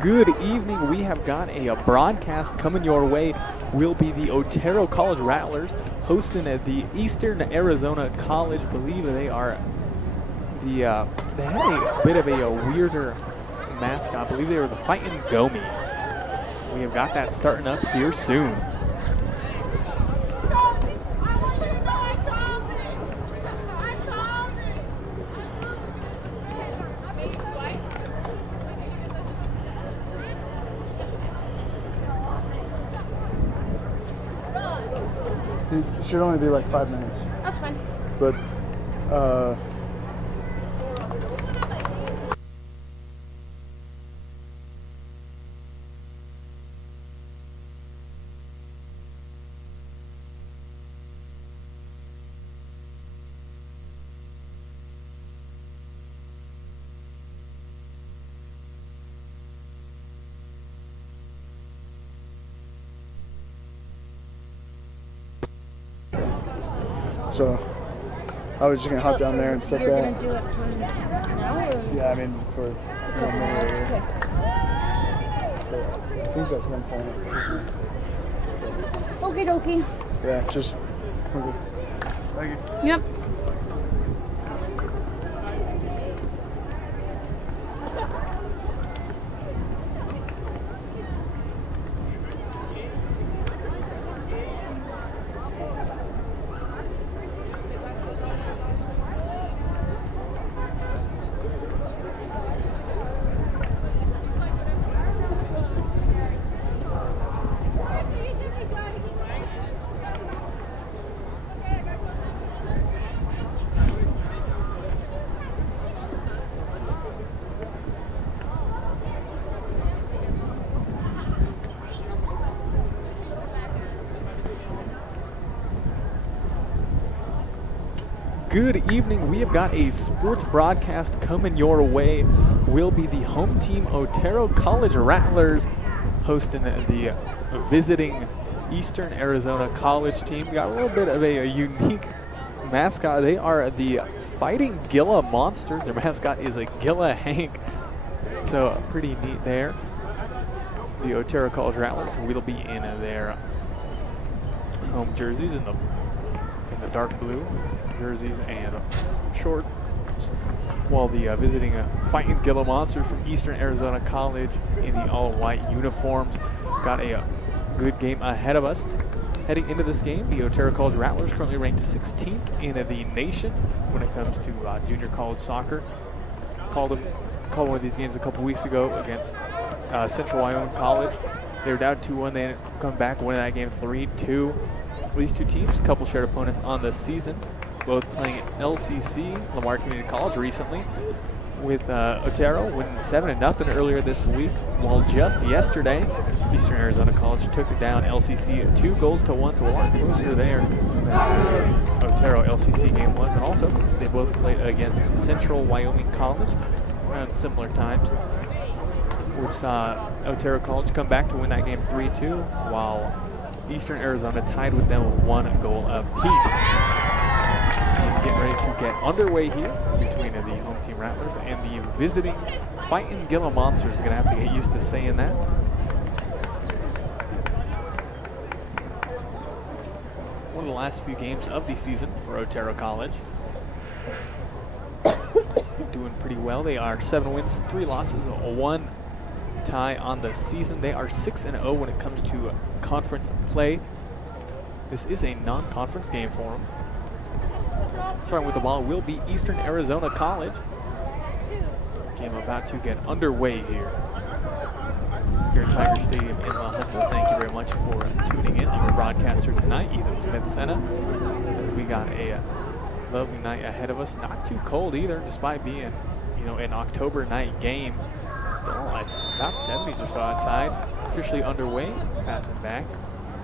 Good evening. We have got a broadcast coming your way. Will be the Otero College Rattlers hosting at the Eastern Arizona College. I believe they are they had a bit of a weirder mascot. I believe they were the Fightin' Gomi. We have got that starting up here soon. It should only be like 5 minutes. That's fine. But, So I was just gonna hop down there and set You're that. gonna do it for now, or? Yeah, I mean for 1 minute. Okay. I think that's them playing it. Okie dokie. Yeah, just. Okay. Thank you. Yep. Good evening. We have got a sports broadcast coming your way. We'll be the home team Otero College Rattlers hosting the visiting Eastern Arizona College team. Got a little bit of a unique mascot. They are the Fighting Gila Monsters. Their mascot is a Gila Hank. So pretty neat there. The Otero College Rattlers will be in their home jerseys in the dark blue jerseys and shorts, while the visiting Fighting Gila Monsters from Eastern Arizona College in the all-white uniforms. Got a good game ahead of us. Heading into this game, the Otero College Rattlers currently ranked 16th in the nation when it comes to junior college soccer. Called one of these games a couple weeks ago against Central Wyoming College. They were down 2-1. They come back, winning that game 3-2. These two teams, a couple shared opponents on the season, both playing at LCC, Lamar Community College, recently, with Otero winning 7-0 earlier this week, while just yesterday, Eastern Arizona College took it down LCC 2-1, so a lot closer there than Otero LCC game was. And also, they both played against Central Wyoming College around similar times, which saw Otero College come back to win that game 3-2, while Eastern Arizona tied with them with 1 goal apiece. And getting ready to get underway here between the home team Rattlers and the visiting Fighting Gila Monsters. Gonna have to get used to saying that. One of the last few games of the season for Otero College. Doing pretty well. They are 7 wins, 3 losses, 1 tie on the season. They are 6-0 when it comes to conference play. This is a non-conference game for them. Starting with the ball will be Eastern Arizona College. Game about to get underway here at Tiger Stadium in La Junta. Thank you very much for tuning in. I'm your broadcaster tonight, Ethan Smith-Senna, as we got a lovely night ahead of us. Not too cold either, despite being, an October night game. Still like about 70s or so outside. Officially underway. Pass it back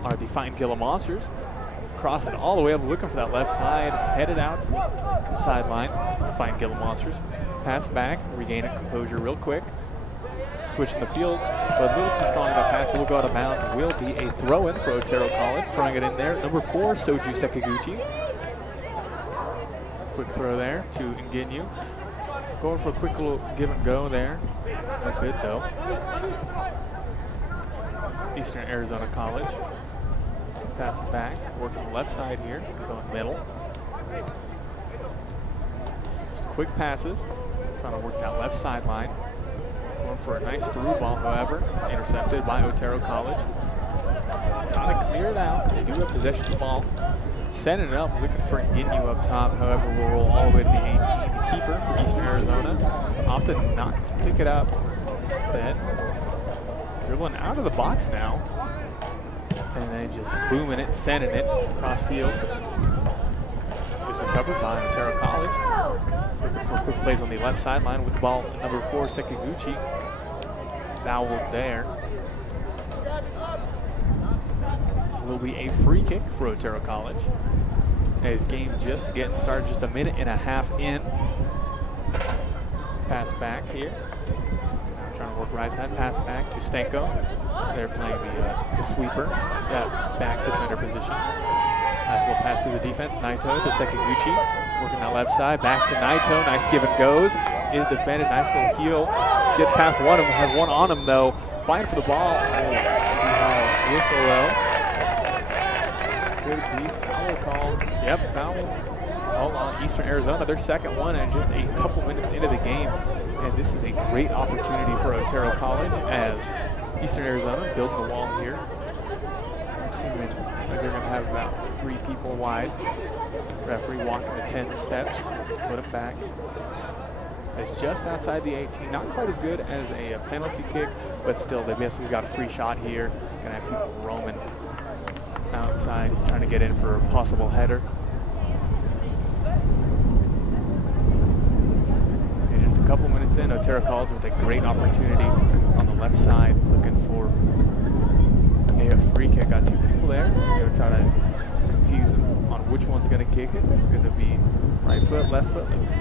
are the Fighting Gila Monsters. Cross it all the way up, looking for that left side. Headed out to the sideline. Fighting Gila Monsters. Pass back, regaining composure real quick. Switching the fields, but a little too strong. That pass will go out of bounds. Will be a throw-in for Otero College. Throwing it in there. Number 4, Soju Sekiguchi. Quick throw there to Nginyu. Going for a quick little give and go there. No good though. Eastern Arizona College. Pass it back. Working the left side here. Going middle. Just quick passes. Trying to work that left sideline. Going for a nice through ball, however. Intercepted by Otero College. Trying to clear it out. They do have possession of the ball. Sending it up, looking for Nginyu up top. However, we'll roll all the way to the 18. The keeper for Eastern Arizona opted not to pick it up. Instead, dribbling out of the box now. And then just booming it, sending it across field. Is recovered by Otero College. Looking for quick plays on the left sideline with the ball. Number 4, Sekiguchi. Fouled there. Will be a free kick for Otero College. As game just getting started, just a minute and a half in. Pass back here. Now trying to work right side, pass back to Stenko. They're playing the sweeper, back defender position. Nice little pass through the defense. Naito to Sekiguchi. Working that left side. Back to Naito. Nice give and goes. Is defended. Nice little heel. Gets past one of them. Has one on him though. Fighting for the ball. Whistle though. Could be foul call. Yep, foul call on Eastern Arizona. Their second one and just a couple minutes into the game. And this is a great opportunity for Otero College as Eastern Arizona building the wall here. Assuming they're going to have about 3 people wide. Referee walking the 10 steps, put him back. It's just outside the 18. Not quite as good as a penalty kick, but still they basically got a free shot here. Gonna have people roaming outside, trying to get in for a possible header. And just a couple minutes in, Otero College with a great opportunity on the left side, looking for a free kick. Got 2 people there. Gonna try to confuse them on which one's gonna kick it. It's gonna be right foot, left foot. Let's see.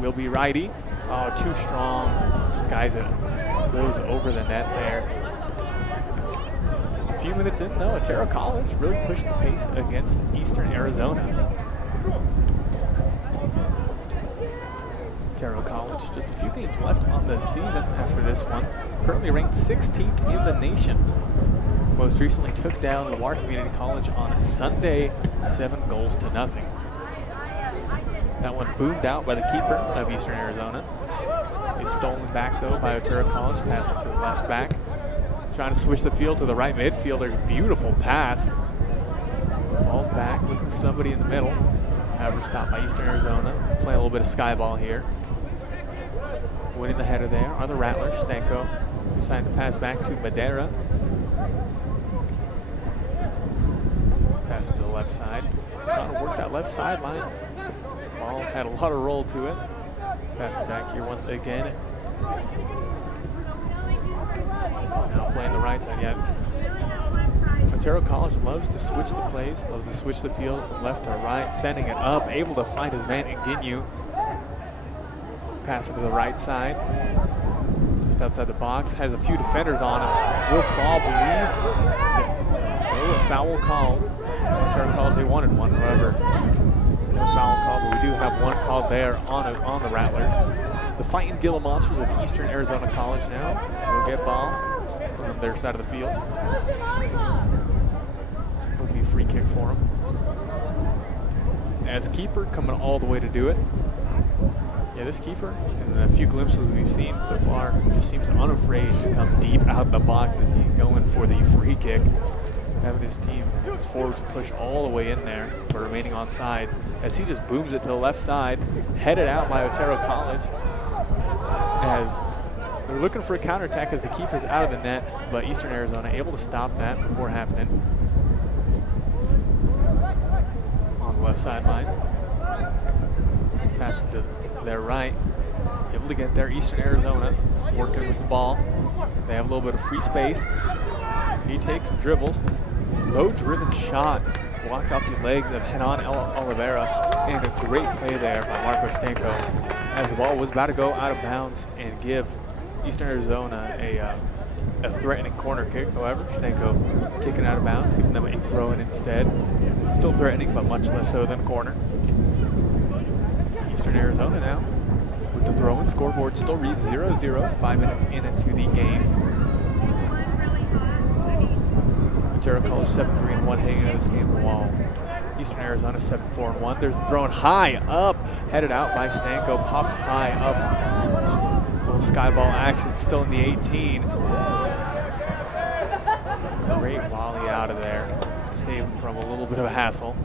Will be righty. Oh, too strong. Skies it. Goes over the net there. Just a few minutes in though, Otero College really pushed the pace against Eastern Arizona. Otero College, just a few games left on the season after this one. Currently ranked 16th in the nation. Most recently took down Lamar Community College on a Sunday, 7-0. That one boomed out by the keeper of Eastern Arizona. Is stolen back though by Otero College, passing to the left back. Trying to switch the field to the right midfielder. Beautiful pass. Falls back, looking for somebody in the middle. However, stopped by Eastern Arizona. Playing a little bit of sky ball here. Winning the header there are the Rattlers. Stanko decided to pass back to Madera. Passing to the left side. Trying to work that left sideline. Ball had a lot of roll to it. Pass it back here once again. Now playing the right side yet. Otero College loves to switch the plays, loves to switch the field from left to right, sending it up, able to find his man Nginyu. Pass it to the right side. Just outside the box. Has a few defenders on him. Will fall, believe. No, a foul called. Otero College, they wanted one, however. No foul call, but we do have one called there on the Rattlers. The Fighting Gila Monsters of Eastern Arizona College now will get ball on their side of the field. Will be a free kick for them. As keeper coming all the way to do it. Yeah, this keeper, in the few glimpses we've seen so far, just seems unafraid to come deep out the box as he's going for the free kick. Having his team, his forwards push all the way in there, but remaining on sides as he just booms it to the left side, headed out by Otero College as they're looking for a counterattack as the keeper's out of the net, but Eastern Arizona able to stop that before happening. On the left sideline, passing to their right, able to get there. Eastern Arizona working with the ball. They have a little bit of free space. He takes some dribbles. Low driven shot, blocked off the legs of Henan Oliveira, and a great play there by Marco Stanko as the ball was about to go out of bounds and give Eastern Arizona a threatening corner kick. However, Stanko kicking out of bounds, giving them a throw in instead. Still threatening, but much less so than corner. Eastern Arizona now with the throw-in. Scoreboard still reads 0-0, 5 minutes into the game. Otero College 7-3-1 heading into this game, while Eastern Arizona 7-4-1. There's the throw-in high up, headed out by Stanko, popped high up. Little sky ball action still in the 18. Great volley out of there, saving from a little bit of a hassle.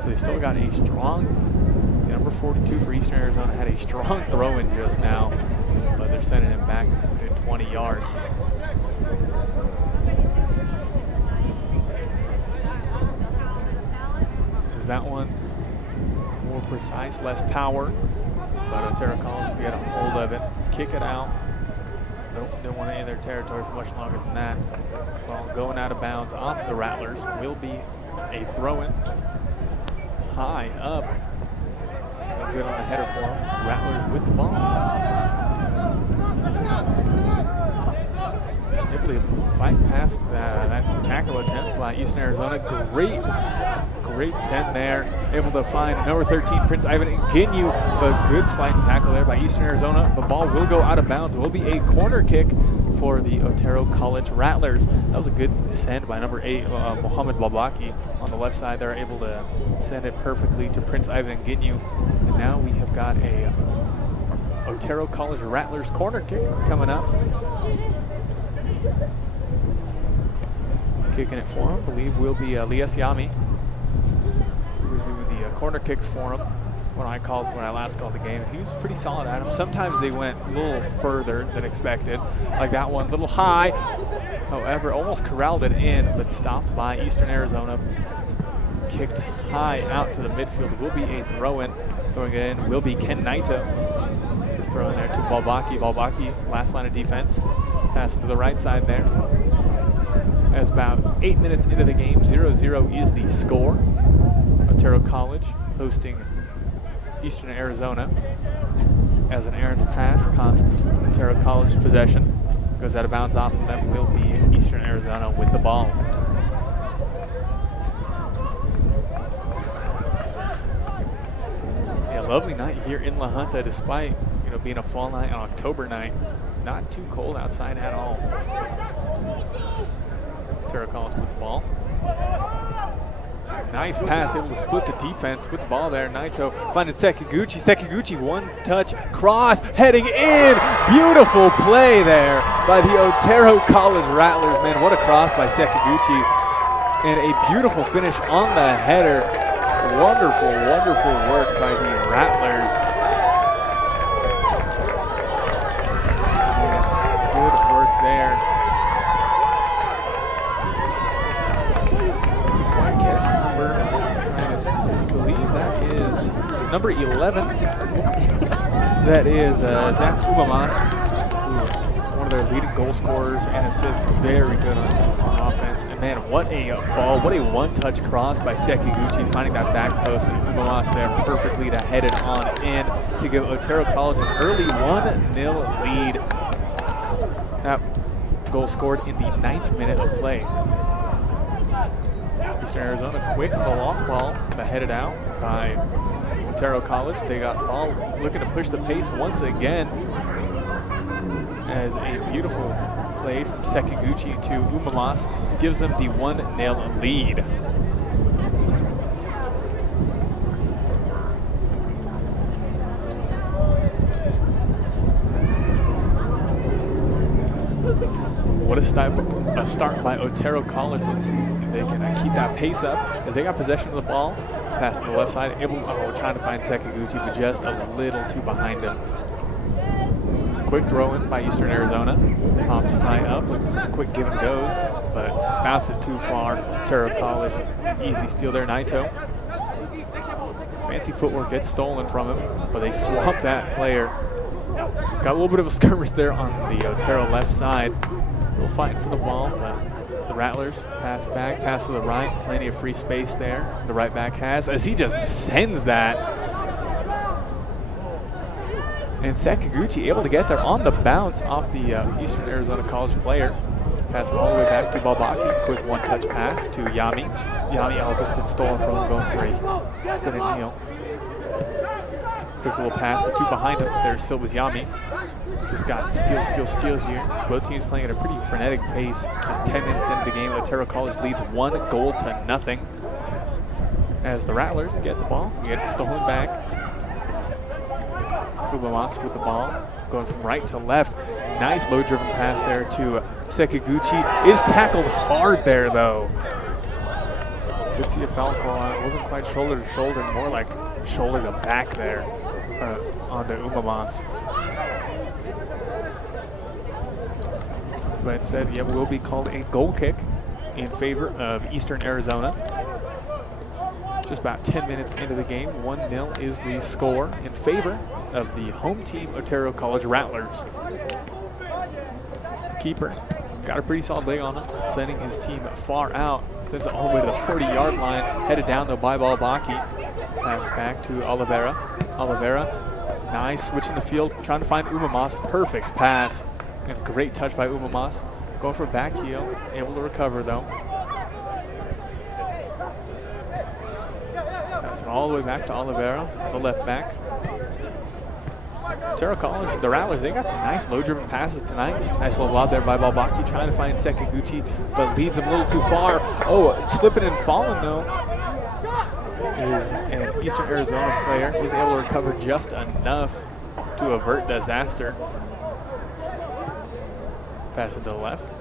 So they still got a strong, number 42 for Eastern Arizona had a strong throw-in just now, but they're sending him back a good 20 yards. That one more precise, less power, but Otero College to get a hold of it, kick it out. Nope, don't want to enter their territory for much longer than that. Well, going out of bounds off the Rattlers will be a throw-in. High up. No good on the header for them. Rattlers with the ball. able to fight past that tackle attempt by Eastern Arizona. Great send there. Able to find number 13, Prince Ivan Ginyu, but good sliding tackle there by Eastern Arizona. The ball will go out of bounds. It will be a corner kick for the Otero College Rattlers. That was a good send by number 8, Mohammed Balbaki on the left side. They're able to send it perfectly to Prince Ivan Ginyu. And now we have got a Otero College Rattlers corner kick coming up. Kicking it for him, believe will be Elias Yami, who was doing the corner kicks for him when I last called the game. He was pretty solid at them. Sometimes they went a little further than expected, like that one, a little high. However, almost corralled it in, but stopped by Eastern Arizona. Kicked high out to the midfield. It will be a throw-in. Throwing it in will be Ken Naito. Just throwing there to Balbaki. Balbaki, last line of defense. Pass to the right side there. As about 8 minutes into the game, 0-0 is the score. Otero College hosting Eastern Arizona. As an errant pass costs Otero College possession. Goes out of bounds off of them, will be Eastern Arizona with the ball. A lovely night here in La Junta, despite being a fall night, an October night. Not too cold outside at all. Otero College with the ball. Nice pass, able to split the defense with the ball there. Naito finding Sekiguchi. Sekiguchi, one touch, cross, heading in. Beautiful play there by the Otero College Rattlers. Man, what a cross by Sekiguchi. And a beautiful finish on the header. Wonderful, wonderful work by the Rattlers. And good work there. Number 11, that is Zach Umamas, one of their leading goal scorers and assists, very good on offense. And man, what a ball, what a one-touch cross by Sekiguchi, finding that back post, and Umamas there perfectly to head it on in to give Otero College an early 1-0 lead. That goal scored in the 9th minute of play. Eastern Arizona quick on the long ball, but headed out by Otero College. They got the ball, looking to push the pace once again, as a beautiful play from Sekiguchi to Umamas gives them the 1-0 lead. What a start by Otero College. Let's see if they can keep that pace up as they got possession of the ball. Pass to the left side, trying to find Sekiguchi, but just a little too behind him. Quick throw in by Eastern Arizona. Popped high up, looking for quick give and goes, but bounced it too far. Otero College, easy steal there. Naito. Fancy footwork gets stolen from him, but they swamped that player. Got a little bit of a skirmish there on the Otero left side. A little fighting for the ball, but the Rattlers pass back, pass to the right. Plenty of free space there. The right back has, as he just sends that. And Sekiguchi able to get there on the bounce off the Eastern Arizona College player. Pass all the way back to Balbaki. Quick one-touch pass to Yami. Yami gets it stolen from him, going for a spin and heel. Quick little pass with two behind him. There still was Yami. Just got steal here. Both teams playing at a pretty frenetic pace. Just 10 minutes into the game, Otero College leads 1-0 as the Rattlers get the ball, get it stolen back. Umamas with the ball, going from right to left. Nice low-driven pass there to Sekiguchi. Is tackled hard there, though. Could see a foul call on it. Wasn't quite shoulder to shoulder, more like shoulder to back there onto Umamas. But instead, yeah, will be called a goal kick in favor of Eastern Arizona. Just about 10 minutes into the game, 1-0 is the score in favor of the home team, Otero College Rattlers. Keeper got a pretty solid leg on him, sending his team far out, sends it all the way to the 40-yard line, headed down the by Balbaki. Pass back to Oliveira. Oliveira, nice, switching the field, trying to find Umamas. Perfect pass. And great touch by Umamas. Going for back heel, able to recover though. Pass it all the way back to Otero, the left back. Otero College, the Rattlers, they got some nice low-driven passes tonight. Nice little lob there by Balbaki, trying to find Sekiguchi, but leads him a little too far. Oh, slipping and falling though is an Eastern Arizona player. He's able to recover just enough to avert disaster. Pass it to the left.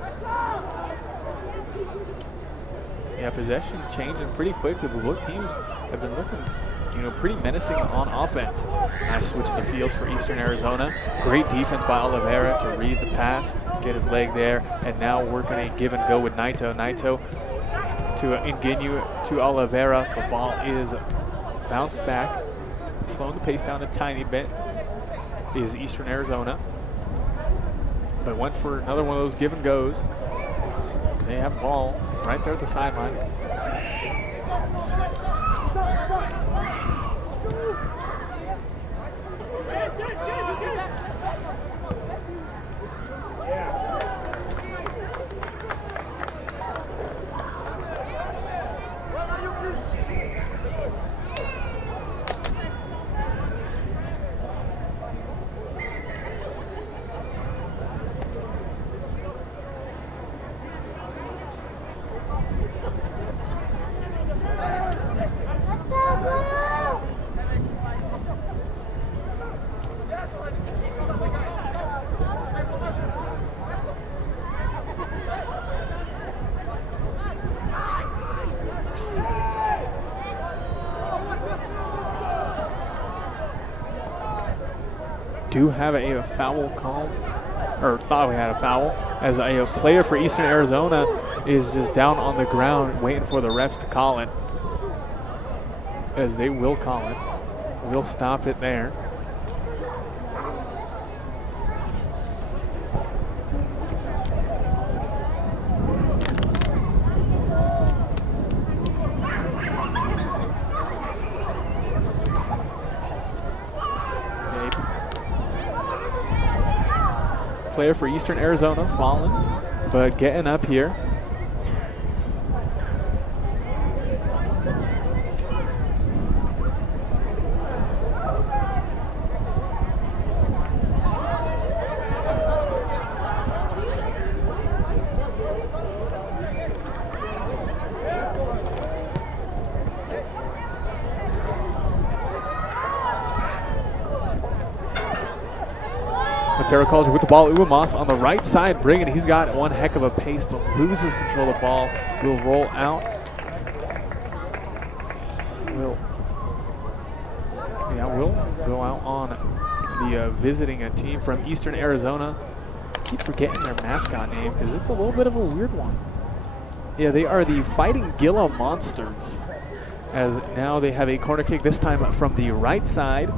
Yeah, possession changing pretty quickly, but both teams have been looking, pretty menacing on offense. Nice switch of the field for Eastern Arizona. Great defense by Oliveira to read the pass, get his leg there, and now working a give and go with Naito. Naito to Ingenu to Oliveira. The ball is bounced back, slowing the pace down a tiny bit is Eastern Arizona. But went for another one of those give and goes. They have the ball right there at the sideline. Do have a foul call, or thought we had a foul, as a player for Eastern Arizona is just down on the ground waiting for the refs to call it, as they will call it. We'll stop it there. Player for Eastern Arizona falling, but getting up here. Otero College with the ball. Uwamas on the right side, bringing it. He's got one heck of a pace, but loses control of the ball. Will roll out. Will go out on the visiting team from Eastern Arizona. I keep forgetting their mascot name because it's a little bit of a weird one. Yeah, they are the Fighting Gila Monsters. As now they have a corner kick, this time from the right side.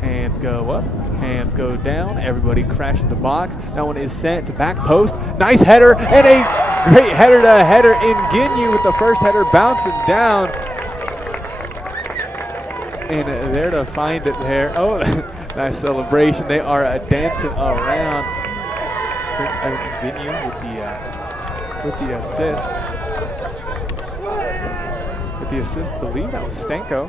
Hands go up, hands go down. Everybody crashes the box. That one is sent to back post. Nice header and a great header to header in Ginyu with the first header bouncing down. And there to find it there. Oh, nice celebration. They are dancing around. Prince Ginyu with the assist. With the assist, I believe that was Stanko.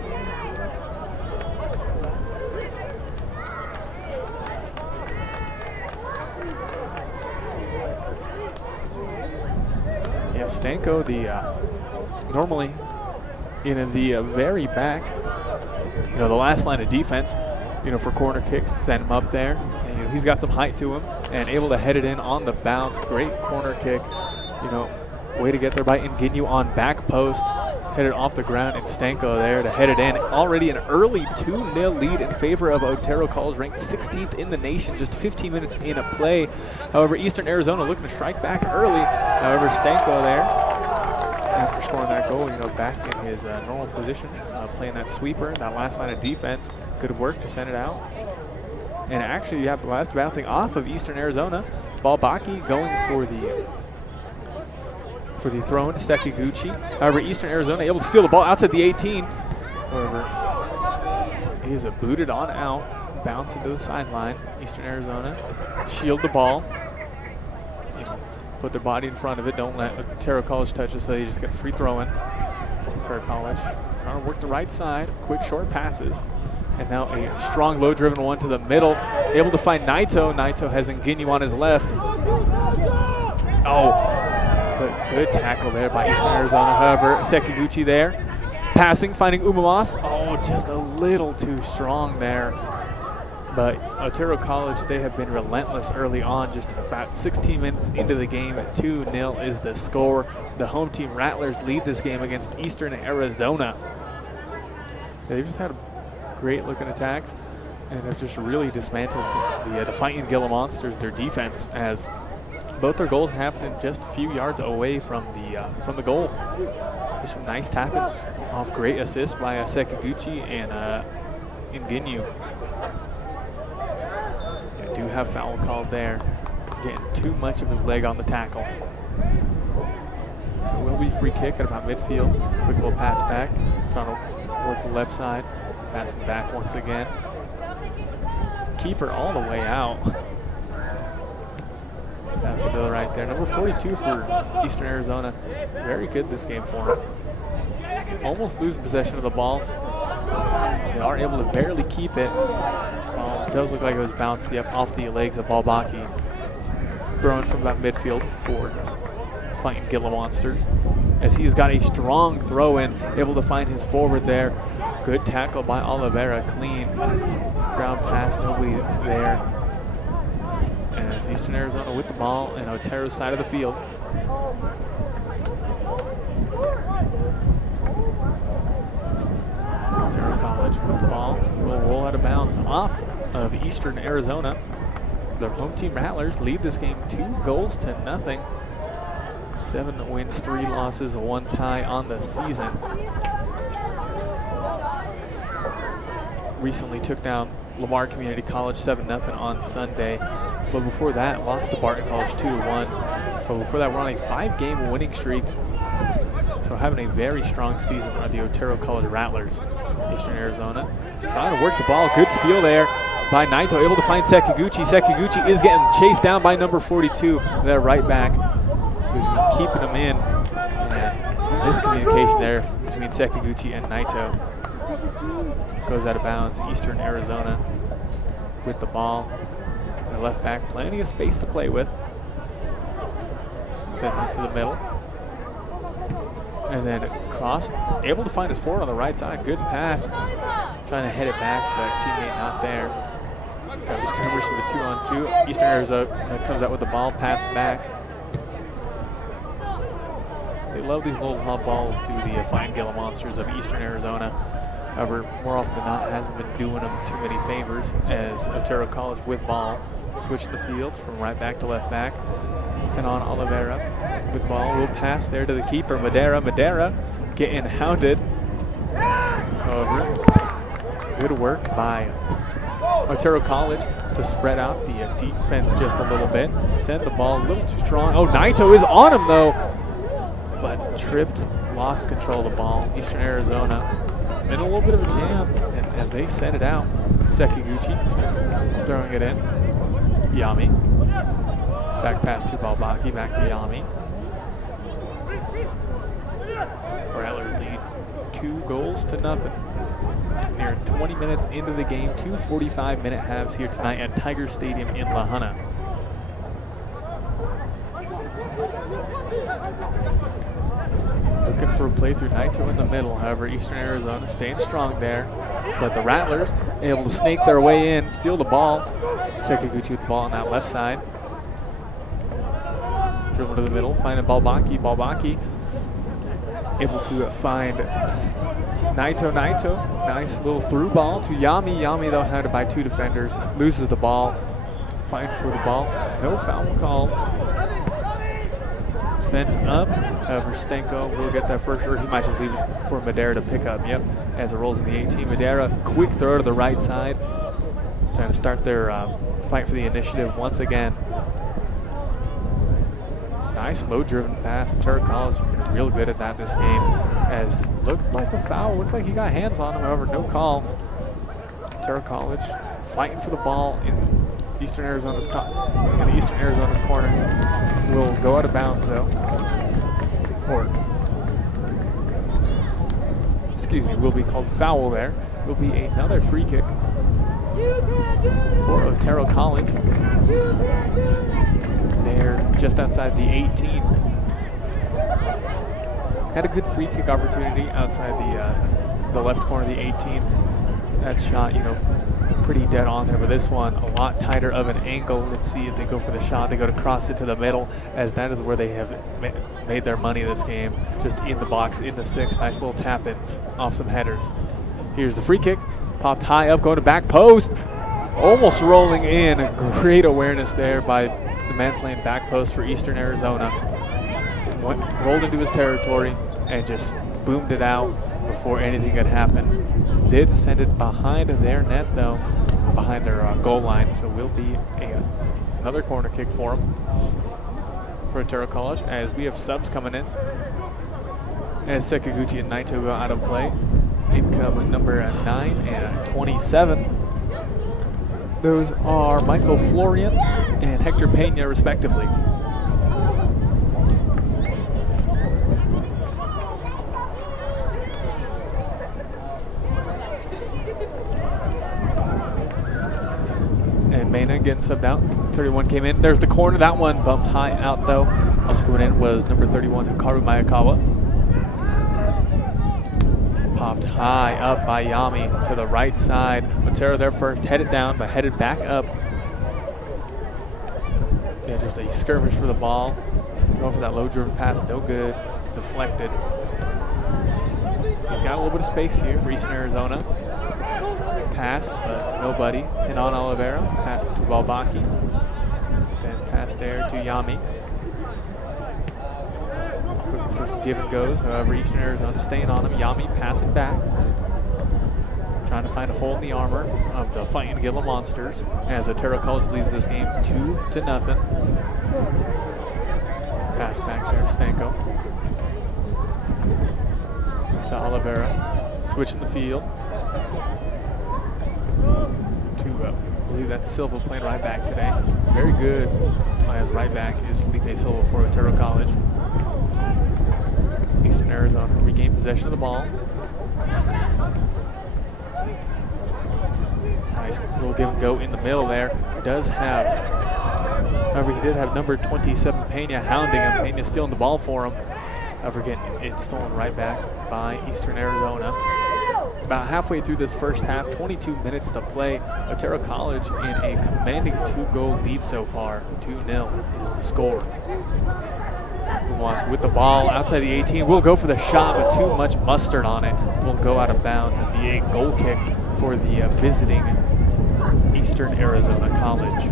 Stanko, normally in the very back, the last line of defense, for corner kicks, send him up there. And, he's got some height to him and able to head it in on the bounce. Great corner kick, way to get there by Ingenu on back post. Headed off the ground, and Stanko there to head it in. Already an early 2-0 lead in favor of Otero College, ranked 16th in the nation, just 15 minutes in a play. However, Eastern Arizona looking to strike back early. However, Stanko there, after scoring that goal, back in his normal position, playing that sweeper, that last line of defense. Good work to send it out. And actually, you have the last bouncing off of Eastern Arizona. Balbaki going for the throw into Sekiguchi. However, Eastern Arizona able to steal the ball outside the 18. However, he is booted on out. bounce into the sideline. Eastern Arizona shield the ball. Put their body in front of it. Don't let Otero College touch it, so they just get a free throw in. Otero College trying to work the right side. Quick short passes. And now a strong low-driven one to the middle. Able to find Naito. Naito has Nginyu on his left. Oh, but good tackle there by Eastern Arizona. However, Sekiguchi there. Passing, finding Umamas. Oh, just a little too strong there. But Otero College, they have been relentless early on. Just about 16 minutes into the game, 2-0 is the score. The home team Rattlers lead this game against Eastern Arizona. They've just had great looking attacks and have just really dismantled the Fighting Gila Monsters, their defense, as both their goals happened just a few yards away from the goal. Just some nice tap-ins off great assists by Sekiguchi and Nginyu. Do have foul called there, getting too much of his leg on the tackle. So it will be free kick at about midfield. Quick little pass back, trying to work the left side, passing back once again. Keeper all the way out. Pass it to the right there. Number 42 for Eastern Arizona. Very good this game for him. Almost losing possession of the ball. They are able to barely keep it. It does look like it was bounced off the legs of Balbaki. Thrown from about midfield for Fighting Gila Monsters. As he's got a strong throw in, able to find his forward there. Good tackle by Oliveira, clean. Ground pass, nobody there. As Eastern Arizona with the ball and Otero's side of the field. Otero College with the ball, will roll out of bounds off of Eastern Arizona. The home team Rattlers lead this game 2-0. 7 wins, 3 losses, 1 tie on the season. Recently took down Lamar Community College 7-0 on Sunday. But before that, lost to Barton College 2-1. But before that, we're on a 5-game winning streak. So having a very strong season are the Otero College Rattlers. Eastern Arizona trying to work the ball. Good steal there by Naito, able to find Sekiguchi. Sekiguchi is getting chased down by number 42, their right back, who's been keeping him in. And miscommunication there between Sekiguchi and Naito. Goes out of bounds. Eastern Arizona with the ball. Their left back, plenty of space to play with. Sends it to the middle. And then cross, able to find his forward on the right side. Good pass. Trying to head it back, but teammate not there. Got a skirmish with a 2-on-2. Eastern Arizona comes out with the ball, pass back. They love these little hub balls through the Fighting Gila Monsters of Eastern Arizona. However, more often than not, hasn't been doing them too many favors, as Otero College with ball. Switching the fields from right back to left back. And on Oliveira with ball. Will pass there to the keeper, Madera. Madera getting hounded. However, good work by Otero College to spread out the defense just a little bit. Send the ball a little too strong. Oh, Naito is on him though, but tripped, lost control of the ball. Eastern Arizona in a little bit of a jam, and as they send it out, Sekiguchi throwing it in. Yami. Back pass to Balbaki, back to Yami. Rattlers lead 2-0. Near 20 minutes into the game, 2 45-minute halves here tonight at Tiger Stadium in La Junta. Looking for a play through Naito in the middle. However, Eastern Arizona staying strong there. But the Rattlers able to snake their way in, steal the ball. Sekiguchi with the ball on that left side. Dribble to the middle, finding Balbaki. Balbaki able to find Naito. Nice little through ball to Yami. Yami, though, hounded by 2 defenders. Loses the ball. Fighting for the ball. No foul call. Sent up. However, Stenko will get that first, or he might just leave it for Madera to pick up. Yep, as it rolls in the 18. Madera, quick throw to the right side. Trying to start their fight for the initiative once again. Nice low-driven pass. Otero College has been real good at that this game. As looked like a foul. Looked like he got hands on him. However, no call. Otero College fighting for the ball in Eastern Arizona's corner. Will go out of bounds though. Or, excuse me, will be called foul there. Will be another free kick for Otero College. They're just outside the 18. Had a good free kick opportunity outside the left corner of the 18. That shot, you know, pretty dead on there, but this one a lot tighter of an angle. Let's see if they go for the shot. They go to cross it to the middle, as that is where they have made their money this game. Just in the box, in the 6. Nice little tap-ins off some headers. Here's the free kick. Popped high up, going to back post. Almost rolling in. Great awareness there by the man playing back post for Eastern Arizona. Rolled into his territory and just boomed it out before anything had happened. Did send it behind their net though, behind their goal line, so will be another corner kick for them for Otero College, as we have subs coming in. As Sekaguchi and Naito go out of play. In come number 9 and 27. Those are Michael Florian and Hector Pena respectively. And Mena getting subbed out. 31 came in. There's the corner. That one bumped high out though. Also coming in was number 31, Hikaru Mayakawa. Popped high up by Yami to the right side. Otero there first, headed down, but headed back up. Yeah, just a skirmish for the ball. Going for that low driven pass, no good. Deflected. He's got a little bit of space here for Eastern Arizona. Pass, but nobody. And on Oliveira, pass to Balbaki. Then pass there to Yami. For some give and goes. However, Eastern Arizona staying on him. Yami passing back. Trying to find a hole in the armor of the Fighting Gila Monsters as Otero College leads this game 2-0. Pass back there to Stanko. To Oliveira. Switching the field. To, I believe that's Silva playing right back today. Very good. As right back is Felipe Silva for Otero College. Eastern Arizona regain possession of the ball. Nice little give and go in the middle there. Does have, however, he did have number 27 Pena hounding him. Pena stealing the ball for him. However, getting it stolen right back by Eastern Arizona. About halfway through this first half, 22 minutes to play. Otero College in a commanding 2-goal lead so far. 2-0 is the score. With the ball outside the 18, will go for the shot, but too much mustard on it. Will go out of bounds and be a goal kick for the visiting Eastern Arizona College.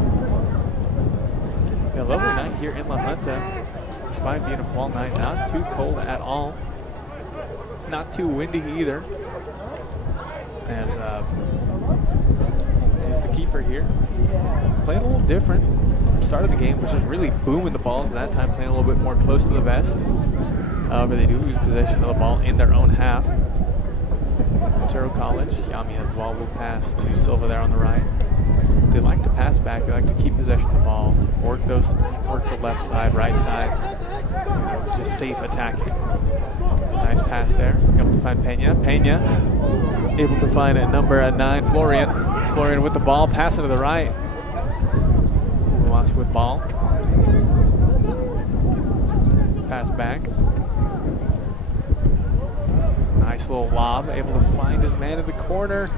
A lovely night here in La Junta, despite being a fall night. Not too cold at all, not too windy either. As the keeper here, playing a little different. Start of the game was just really booming the balls, but that time playing a little bit more close to the vest. But they do lose possession of the ball in their own half. Otero College, Yami has the ball, will pass to Silva there on the right. They like to pass back, they like to keep possession of the ball, work the left side, right side, just safe attacking. Nice pass there, able to find Pena. Pena able to find a number 9, Florian. Florian with the ball, passing to the right. With ball. Pass back. Nice little lob, able to find his man in the corner,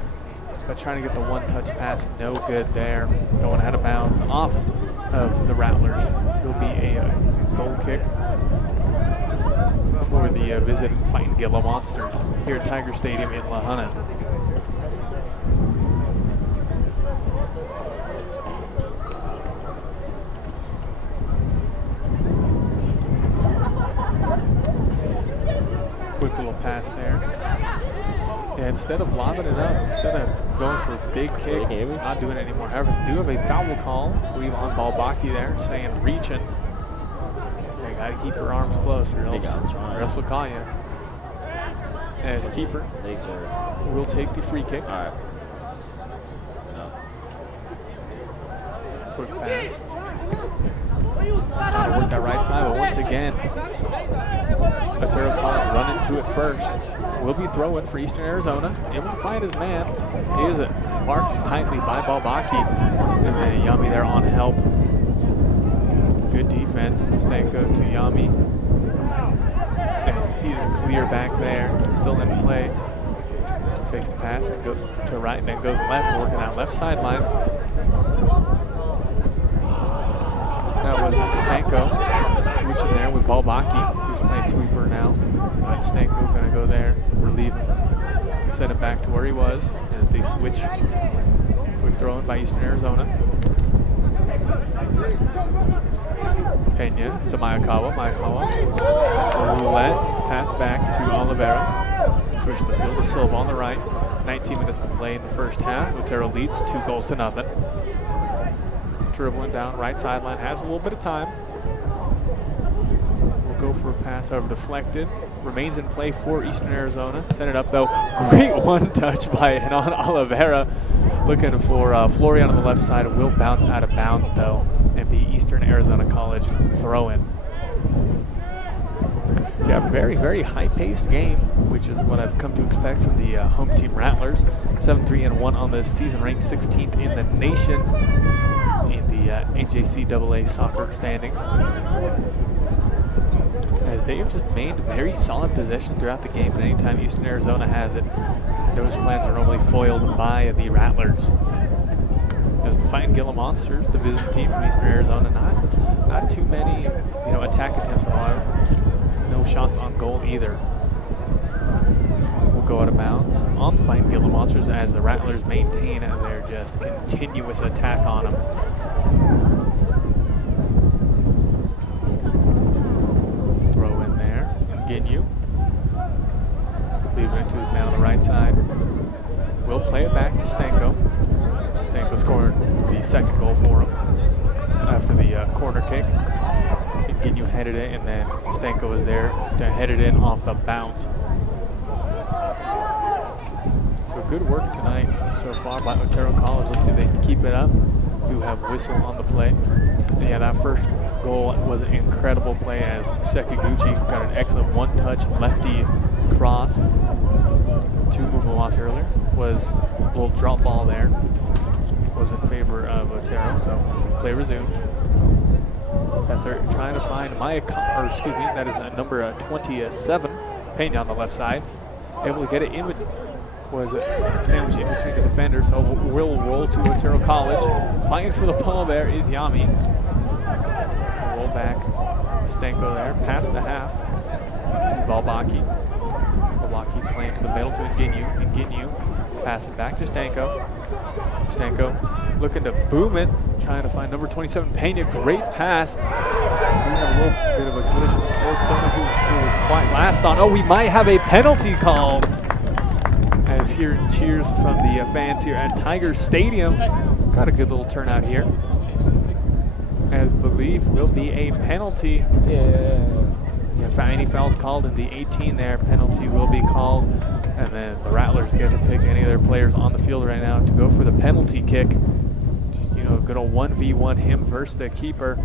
but trying to get the one-touch pass, no good there. Going out of bounds off of the Rattlers. Will be a goal kick for the visiting Fighting Gila Monsters here at Tiger Stadium in La Junta. Quick little pass there. Yeah, instead of lobbing it up, instead of going for big kicks, not doing it anymore. However, they do have a foul call, I believe, on Balbaki there, saying reaching. They got to keep your arms close, or else we'll call you. As keeper will take the free kick. All right. Quick pass. Trying to work that right side, but once again, Otero College run into it first. Will be throwing for Eastern Arizona. Able to find his man. He is marked tightly by Balbaki. And then Yami there on help. Good defense. Stanko to Yami. As he is clear back there. Still in play. Fakes the pass and go to right, then goes left, working that left sideline. That was Stanko switching there with Balbaki, who's playing sweeper now. But Stanko going to go there, relieve him, send him back to where he was as they switch. Quick throw in by Eastern Arizona. Pena to Mayakawa. Mayakawa. So roulette. Pass back to Oliveira. Switching the field to Silva on the right. 19 minutes to play in the first half. Otero leads 2-0. Dribbling down right sideline. Has a little bit of time. We'll go for a pass over deflected. Remains in play for Eastern Arizona. Send it up though. Great one touch by Henan Oliveira. Looking for Florian on the left side. Will bounce out of bounds though and be Eastern Arizona College throw in. Yeah, very, very high-paced game, which is what I've come to expect from the home team Rattlers. 7-3-1 on the season, ranked 16th in the nation in the NJCAA soccer standings. As they have just made very solid possession throughout the game, and anytime Eastern Arizona has it, those plans are normally foiled by the Rattlers. As the Fighting Gila Monsters, the visiting team from Eastern Arizona, not too many attack attempts at all. No shots on goal either. Will go out of bounds on the Fighting Gila Monsters as the Rattlers maintain their just continuous attack on them. Throw in there, Ginyu. Leaving it to the man on the right side. We'll play it back to Stanko. Stanko scored the second goal for him after the corner kick. Ginyu headed it, and then Stanko was there to head it in off the bounce. So good work tonight so far by Otero College. Let's see if they can keep it up. Do have whistle on the play. And yeah, that first goal was an incredible play as Sekiguchi got an excellent one-touch lefty cross to Mumawasa earlier. Was a little drop ball there. Was in favor of Otero, so play resumes. As they're trying to find that is number 27, Pena on the left side. Able to get it in, was sandwiched in between the defenders. So will roll to Otero College. Fighting for the ball there is Yami. Roll back, Stanko there, past the half to Balbaki. Balbaki playing to the middle to Nginyu. Nginyu pass it back to Stanko. Stanko looking to boom it, trying to find number 27, Pena. Great pass. We have a little bit of a collision with Swordstone, who was quite last on. Oh, we might have a penalty called. As here cheers from the fans here at Tiger Stadium. Got a good little turnout here. As believe will be a penalty. Yeah, any fouls called in the 18 there, penalty will be called. And then the Rattlers get to pick any of their players on the field right now to go for the penalty kick. Just, a good old 1v1 him versus the keeper.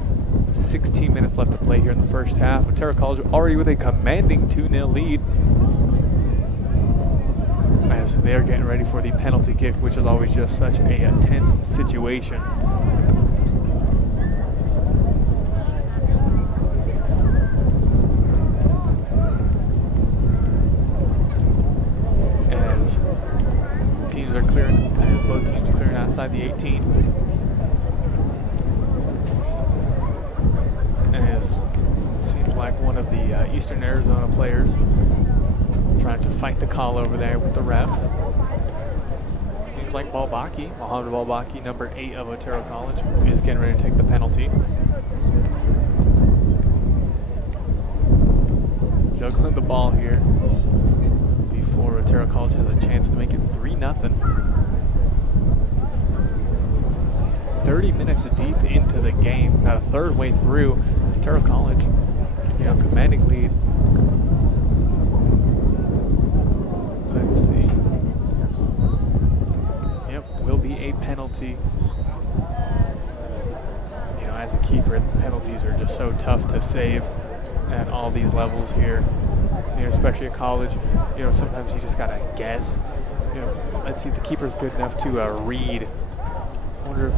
16 minutes left to play here in the first half. Otero College already with a commanding 2-0 lead. As they are getting ready for the penalty kick, which is always just such a tense situation. Both teams clearing outside the 18. As seems like one of the Eastern Arizona players trying to fight the call over there with the ref. Seems like Balbaki, Mohamed Balbaki, number 8 of Otero College, is getting ready to take the penalty. Juggling the ball here before Otero College has a chance to make it 3-0. 30 minutes deep into the game, about a third way through. Otero College, commanding lead. Let's see. Yep, will be a penalty. to save at all these levels here. You know, especially at college, you know, sometimes you just gotta guess. You know, let's see if the keeper's good enough to read. I wonder if.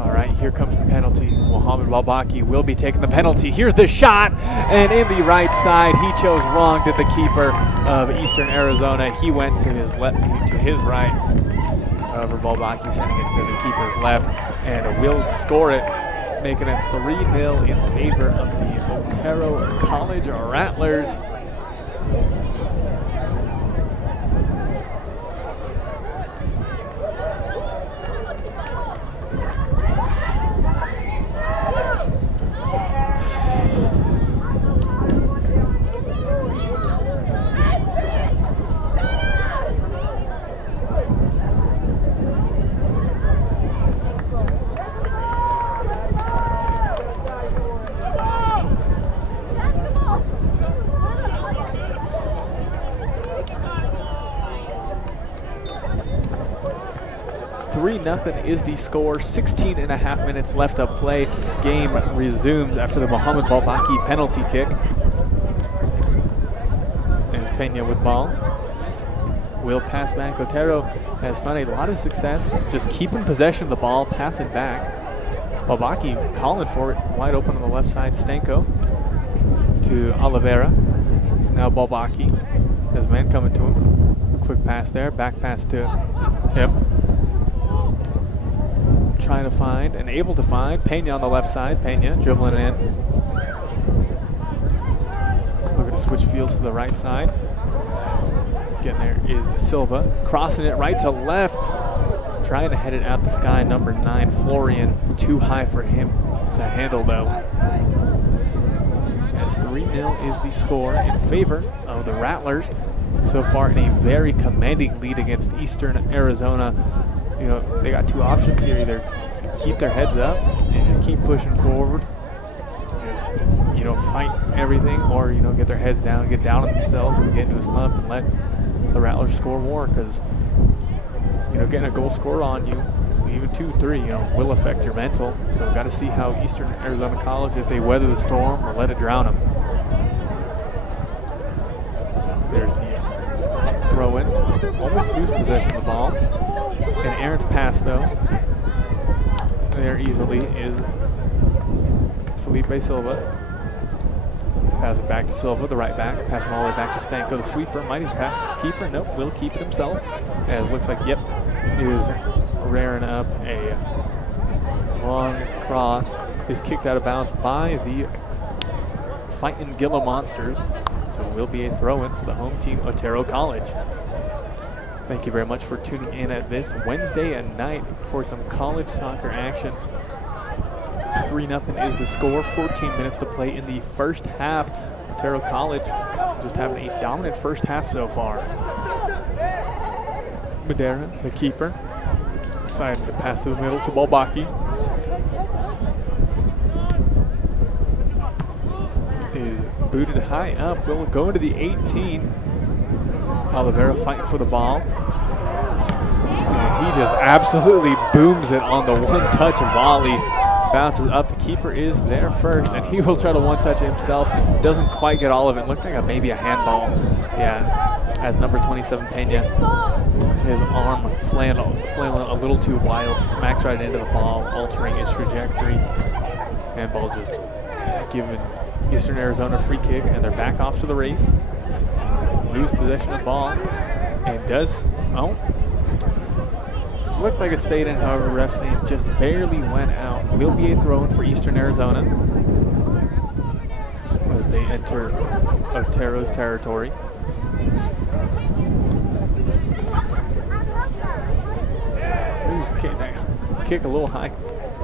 All right, here comes the penalty. Mohammed Balbaki will be taking the penalty. Here's the shot, and in the right side, he chose wrong. Did the keeper of Eastern Arizona? He went to his right. However, Balbaki sending it to the keeper's left, and will score it, making it 3-0 in favor of the Otero College Rattlers. Nothing is the score. 16.5 minutes left to play. Game resumes after the Mohammed Balbaki penalty kick. And Pena with ball. Will pass back. Otero has found a lot of success just keeping possession of the ball, passing back. Balbaki calling for it. Wide open on the left side. Stanko to Oliveira. Now Balbaki. Has a man coming to him. Quick pass there. Back pass to him. Trying to find and able to find Pena on the left side. Pena dribbling it in. Looking to switch fields to the right side. Getting there is Silva. Crossing it right to left. Trying to head it out the sky. Number 9, Florian. Too high for him to handle though. As 3-0 is the score in favor of the Rattlers. So far in a very commanding lead against Eastern Arizona. You know, they got two options here. Either keep their heads up and just keep pushing forward, just, you know, fight everything, or, you know, get their heads down, get down on themselves and get into a slump and let the Rattlers score more, because, you know, getting a goal scored on you, even 2-3, you know, will affect your mental. So we've got to see how Eastern Arizona College, if they weather the storm or let it drown them. There's the throw in. Almost lose possession of the ball. An errant pass though. There easily is Felipe Silva. Pass it back to Silva, the right back. Passing all the way back to Stanko, the sweeper. Might even pass it to the keeper. Nope, will keep it himself. As it looks like, yep, is rearing up a long cross. Is kicked out of bounds by the Fightin' Gila Monsters. So it will be a throw-in for the home team, Otero College. Thank you very much for tuning in at this Wednesday night for some college soccer action. 3-0 is the score. 14 minutes to play in the first half. Otero College just having a dominant first half so far. Madera, the keeper, decided to pass to the middle to Balbaki. Is booted high up. Will go into the 18. Oliveira fighting for the ball. And he just absolutely booms it on the one-touch volley. Bounces up. The keeper is there first, and he will try to one-touch it himself. Doesn't quite get all of it. Looked like maybe a handball. Yeah, as number 27, Pena, his arm flailing a little too wild, smacks right into the ball, altering its trajectory. Handball just giving Eastern Arizona a free kick, and they're back off to the race. Lose possession of the ball, and does, looked like it stayed in, however, ref saying just barely went out. Will be a throw-in for Eastern Arizona as they enter Otero's territory. Okay, that kick a little high,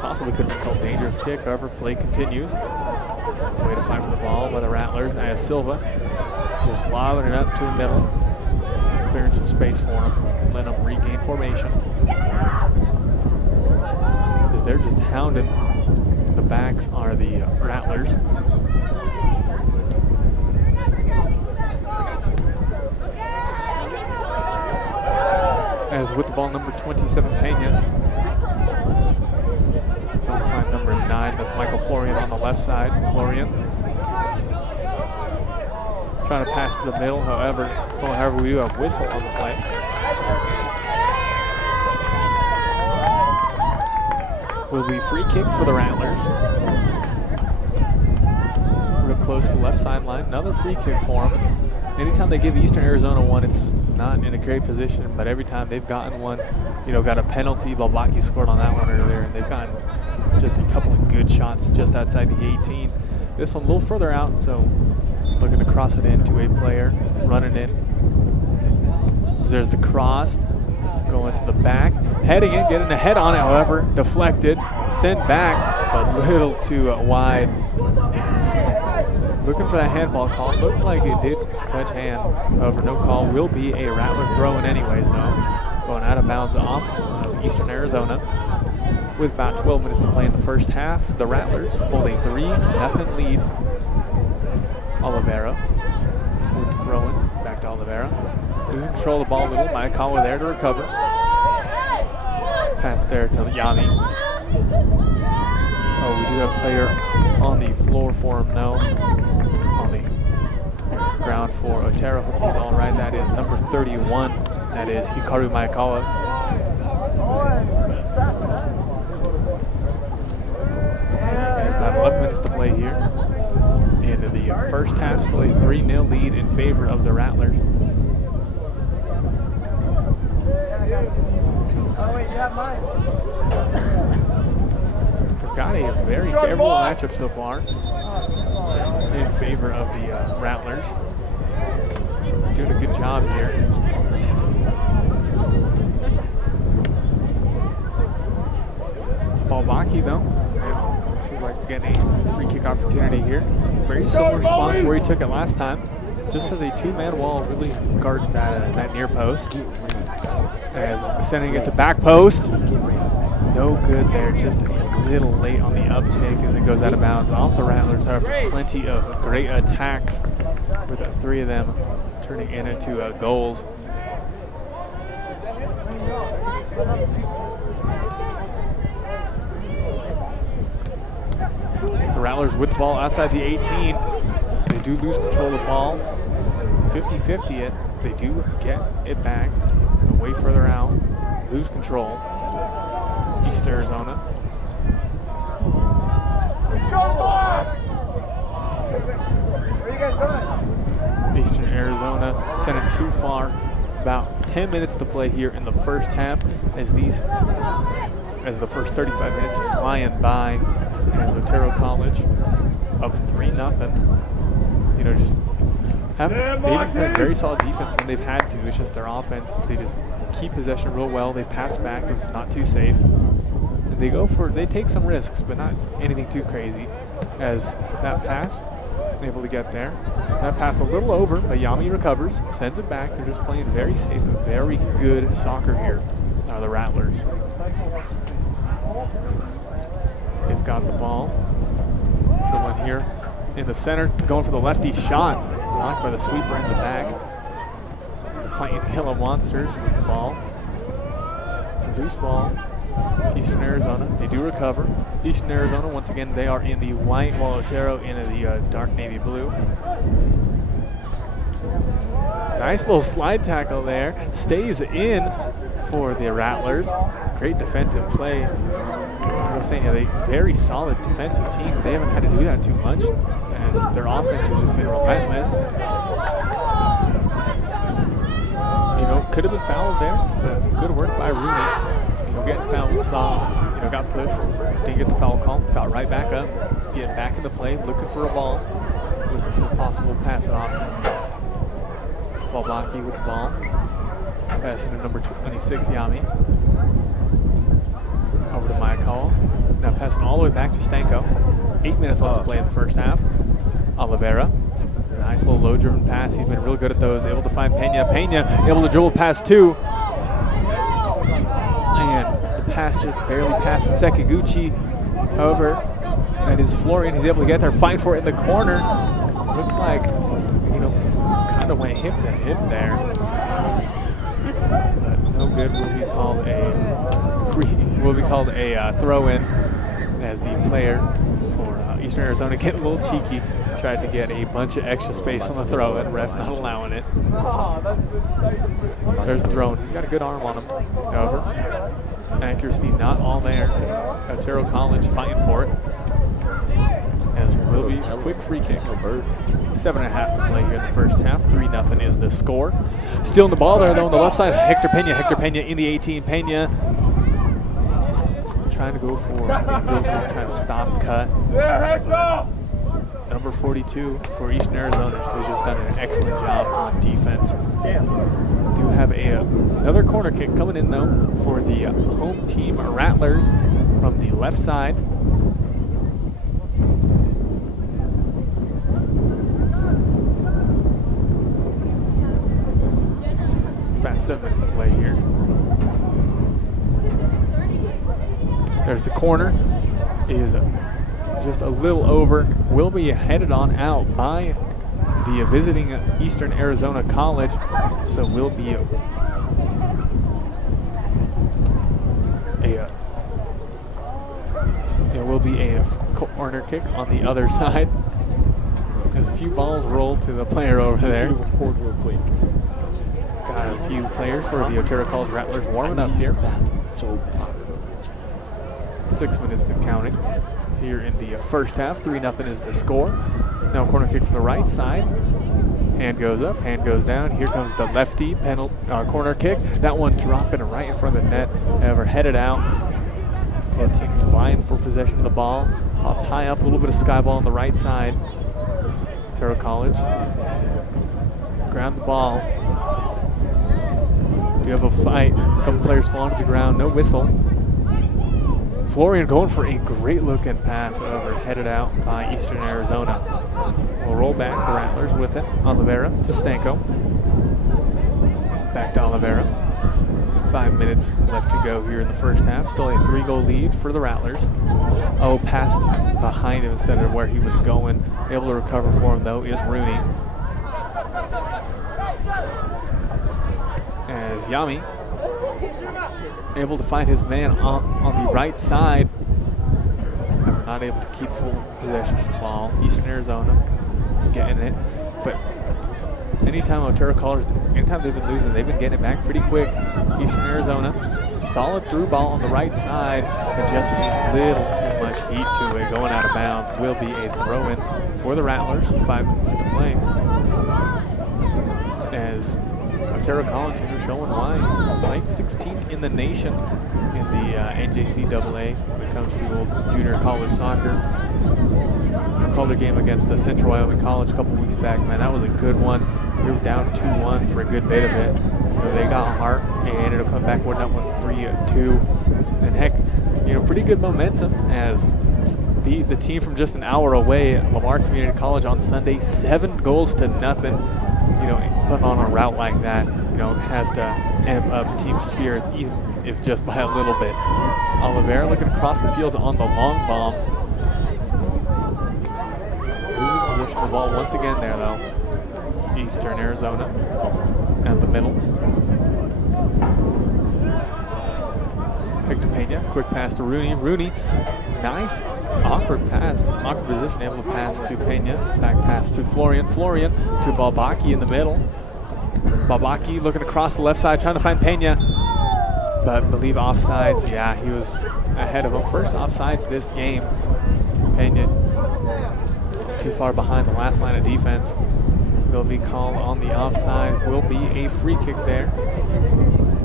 possibly could have been called dangerous kick, however, play continues. Way to fight for the ball by the Rattlers as Silva just lobbing it up to the middle, clearing some space for him, letting them regain formation. As they're just hounding, the backs are the Rattlers. As with the ball, number 27, Pena Florian on the left side. Florian trying to pass to the middle, however, we do have whistle on the play. Will be free kick for the Rattlers. Real close to the left sideline. Another free kick for them. Anytime they give Eastern Arizona one, it's not in a great position, but every time they've gotten one, you know, got a penalty. Balbaki scored on that one earlier, and they've gotten just a couple of good shots just outside the 18. This one a little further out, so looking to cross it into a player, running in. There's the cross, going to the back, heading in, getting a head on it, however, deflected, sent back, but little too wide. Looking for that handball call. Looked like it did touch hand. However, no call. Will be a Rattler throw-in anyways, though. Going out of bounds off Eastern Arizona. With about 12 minutes to play in the first half, the Rattlers hold a 3-0 lead. Oliveira with the throw-in. Back to Oliveira. Losing control of the ball a little. Maikawa there to recover. Pass there to Yami. Oh, we do have a player on the floor for him now. On the ground for Otero. Hope he's all right. That is number 31. That is Hikaru Maikawa. There's about 11 minutes to play here. Into the first half, still a 3-0 lead in favor of the Rattlers. We've got a very favorable matchup so far in favor of the Rattlers. Doing a good job here. Balbaki, though, seems like getting a free kick opportunity here. Very similar spot to where he took it last time. Just has a two-man wall really guarding that near post. As sending it to back post. No good there, just a little late on the uptake as it goes out of bounds. Off the Rattlers have plenty of great attacks, with the three of them turning into goals. The Rattlers with the ball outside the 18. They do lose control of the ball. 50-50 it. They do get it back. Way further out. Lose control. East Arizona. Eastern Arizona sent it too far. About 10 minutes to play here in the first half as the first 35 minutes flying by. As Otero College up 3-0. You know, just they've been playing very solid defense when they've had to. It's just their offense. They just keep possession real well. They pass back if it's not too safe. And they take some risks, but not anything too crazy. As that pass, able to get there. That pass a little over, but Yami recovers, sends it back. They're just playing very safe and very good soccer here, the Rattlers. They've got the ball. Dribbling here in the center, going for the lefty shot. Blocked by the sweeper in the back. The Fighting Killer Monsters with the ball. Loose ball. Eastern Arizona, they do recover. Eastern Arizona, once again, they are in the white, while Otero in the dark navy blue. Nice little slide tackle there. Stays in for the Rattlers. Great defensive play. I was saying, yeah, they very solid defensive team. They haven't had to do that too much, as their offense has just been relentless. You know, could have been fouled there, but good work by Rooney. You know, getting fouled, got pushed, didn't get the foul call, got right back up, getting back in the play, looking for a ball, looking for possible passing options. Balbaki with the ball, passing to number 26, Yami. Over to Maikawa. Now passing all the way back to Stanko. 8 minutes left to play in the first half. Oliveira. Nice little low-driven pass. He's been real good at those. Able to find Pena. Pena able to dribble past two. And the pass just barely passed Sekiguchi. However, that is Florian. He's able to get there, fight for it in the corner. Looked like, kind of went hip to hip there. But no good. Will be called a throw-in as the player for Eastern Arizona getting a little cheeky. Tried to get a bunch of extra space on the throw, and ref not allowing it. There's the throw. He's got a good arm on him. However, accuracy not all there. Otero College fighting for it. As it will be a quick free kick. 7.5 to play here in the first half. 3-0 is the score. Still in the ball there, though, on the left side. Hector Pena in the 18. Pena trying to go for a drill move, trying to stop and cut. Number 42 for Eastern Arizona has just done an excellent job on defense. Do have another corner kick coming in, though, for the home team Rattlers from the left side. About 7 minutes to play here. There's the corner. Is just a little over. Will be headed on out by the visiting Eastern Arizona College. So will be a corner kick on the other side. There's a few balls rolled to the player over there. Got a few players for the Otero College Rattlers warming up here. 6 minutes and counting here in the first half. 3-0 is the score. Now corner kick from the right side. Hand goes up, hand goes down. Here comes the lefty corner kick. That one dropping right in front of the net. However, headed out. Both teams vying for possession of the ball. I'll tie up a little bit of sky ball on the right side. Otero College. Ground the ball. We have a fight. A couple players falling to the ground. No whistle. Florian going for a great looking pass, however, headed out by Eastern Arizona. We'll roll back the Rattlers with it. Oliveira to Stanko. Back to Oliveira. 5 minutes left to go here in the first half. Still a 3-goal lead for the Rattlers. Oh, passed behind him instead of where he was going. Able to recover for him, though, is Rooney. As Yami able to find his man on the right side. However, not able to keep full possession of the ball. Eastern Arizona getting it. But anytime Otero College, anytime they've been losing, they've been getting it back pretty quick. Eastern Arizona, solid through ball on the right side, but just a little too much heat to it. Going out of bounds will be a throw-in for the Rattlers. 5 minutes to play. As Otero College is showing why. Ranked 16th in the nation in the NJCAA when it comes to old junior college soccer. I called their game against the Central Wyoming College a couple weeks back. Man, that was a good one. We were down 2-1 for a good bit of it. They got heart and ended up coming back, winning that one 3-2. And heck, pretty good momentum as beat the team from just an hour away at Lamar Community College on Sunday, 7-0. Putting on a route like that, has to amp up team spirits, even if just by a little bit. Oliveira looking across the field on the long bomb. Losing position of the ball once again there, though. Eastern Arizona at the middle. Hector Pena, quick pass to Rooney. Rooney, nice, awkward pass, awkward position, able to pass to Pena. Back pass to Florian. Florian to Balbaki in the middle. Balbaki looking across the left side, trying to find Pena, but believe offsides. Yeah, he was ahead of him. First offsides this game. Pena too far behind the last line of defense. Will be called on the offside. Will be a free kick there.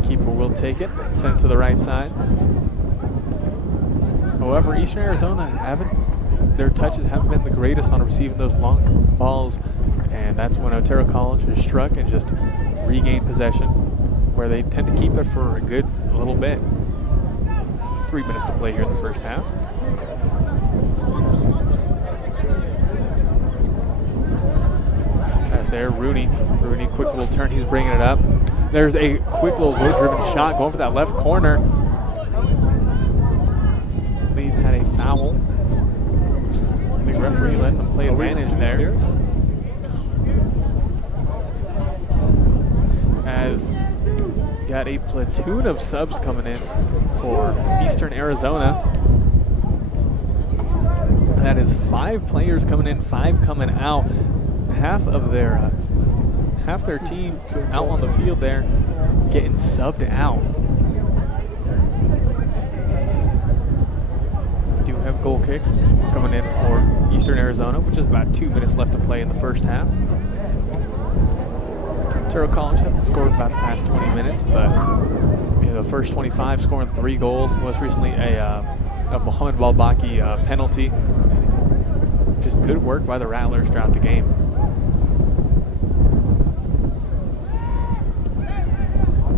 Keeper will take it, send it to the right side. However, Eastern Arizona their touches haven't been the greatest on receiving those long balls, and that's when Otero College has struck and just regained possession, where they tend to keep it for a good little bit. 3 minutes to play here in the first half. Pass there, Rooney, quick little turn, he's bringing it up. There's a quick little low-driven shot going for that left corner. I believe had a foul. The referee letting them play advantage there. As got a platoon of subs coming in for Eastern Arizona. that is 5 players coming in, 5 coming out. Half their team out on the field there getting subbed out. Do have goal kick coming in for Eastern Arizona, which is about 2 minutes left to play in the first half. Otero College hasn't scored about the past 20 minutes, but the first 25 scoring 3 goals. Most recently a Mohamed Balbaki penalty. Just good work by the Rattlers throughout the game.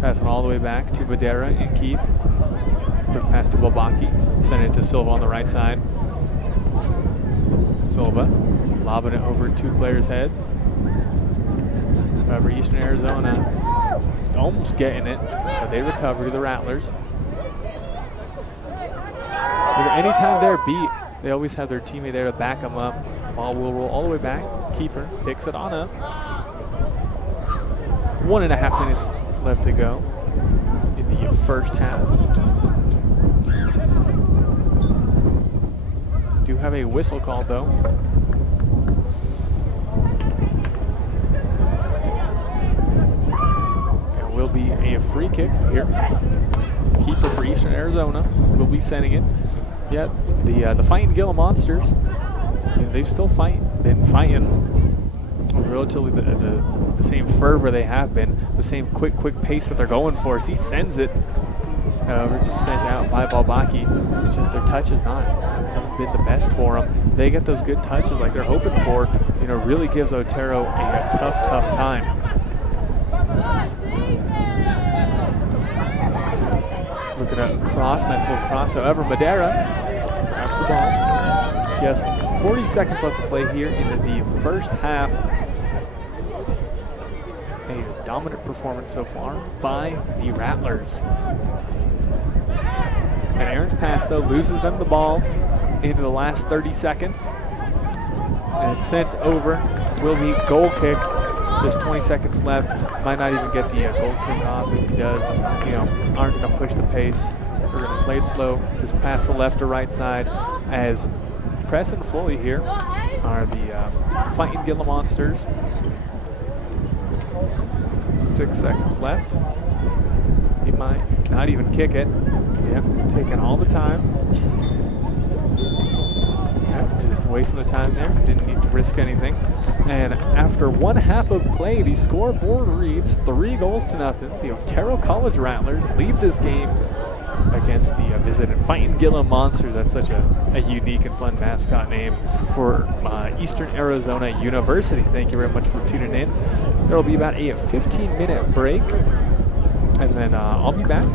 Passing all the way back to Madera and keep. Quick pass to Balbaki. Send it to Silva on the right side. Silva lobbing it over 2 players' heads. However, Eastern Arizona almost getting it, but they recover to the Rattlers. Anytime they're beat, they always have their teammate there to back them up. Ball will roll all the way back. Keeper picks it on up. 1.5 minutes left to go in the first half. Do have a whistle called though. And will be a free kick here. Keeper for Eastern Arizona will be sending it. Yeah, the Fighting Gila Monsters, they've still been fighting with relatively the same fervor they have been, the same quick pace that they're going for. As he sends it, however, just sent out by Balbaki. It's just their touch is haven't been the best for them. They get those good touches like they're hoping for, really gives Otero a tough time. Looking at a cross, nice little cross. However, Madera grabs the ball. Just 40 seconds left to play here into the first half. A dominant performance so far by the Rattlers. And Aaron's pass, though, loses them the ball into the last 30 seconds. And it's sent over. Will be goal kick. Just 20 seconds left. Might not even get the goal kick off. If he does, aren't going to push the pace. We're going to play it slow. Just pass the left to right side. As pressing fully here are the Fighting Gila Monsters. 6 seconds left. He might not even kick it. Yep, taking all the time. Yep, just wasting the time there. Didn't need to risk anything. And after 1/2 of play, the scoreboard reads 3-0. The Otero College Rattlers lead this game against the visiting Fighting Gila Monsters. That's such a unique and fun mascot name for Eastern Arizona University. Thank you very much for tuning in. There will be about a 15-minute break, and then I'll be back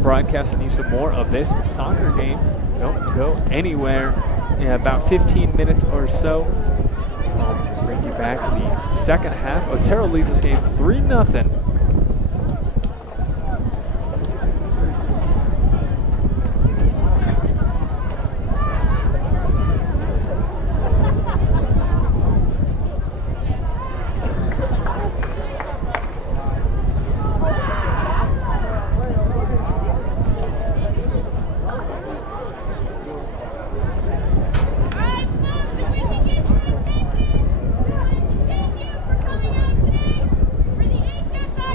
broadcasting you some more of this soccer game. Don't go anywhere. In about 15 minutes or so, I'll bring you back in the second half. Otero leads this game 3-0. For the HSI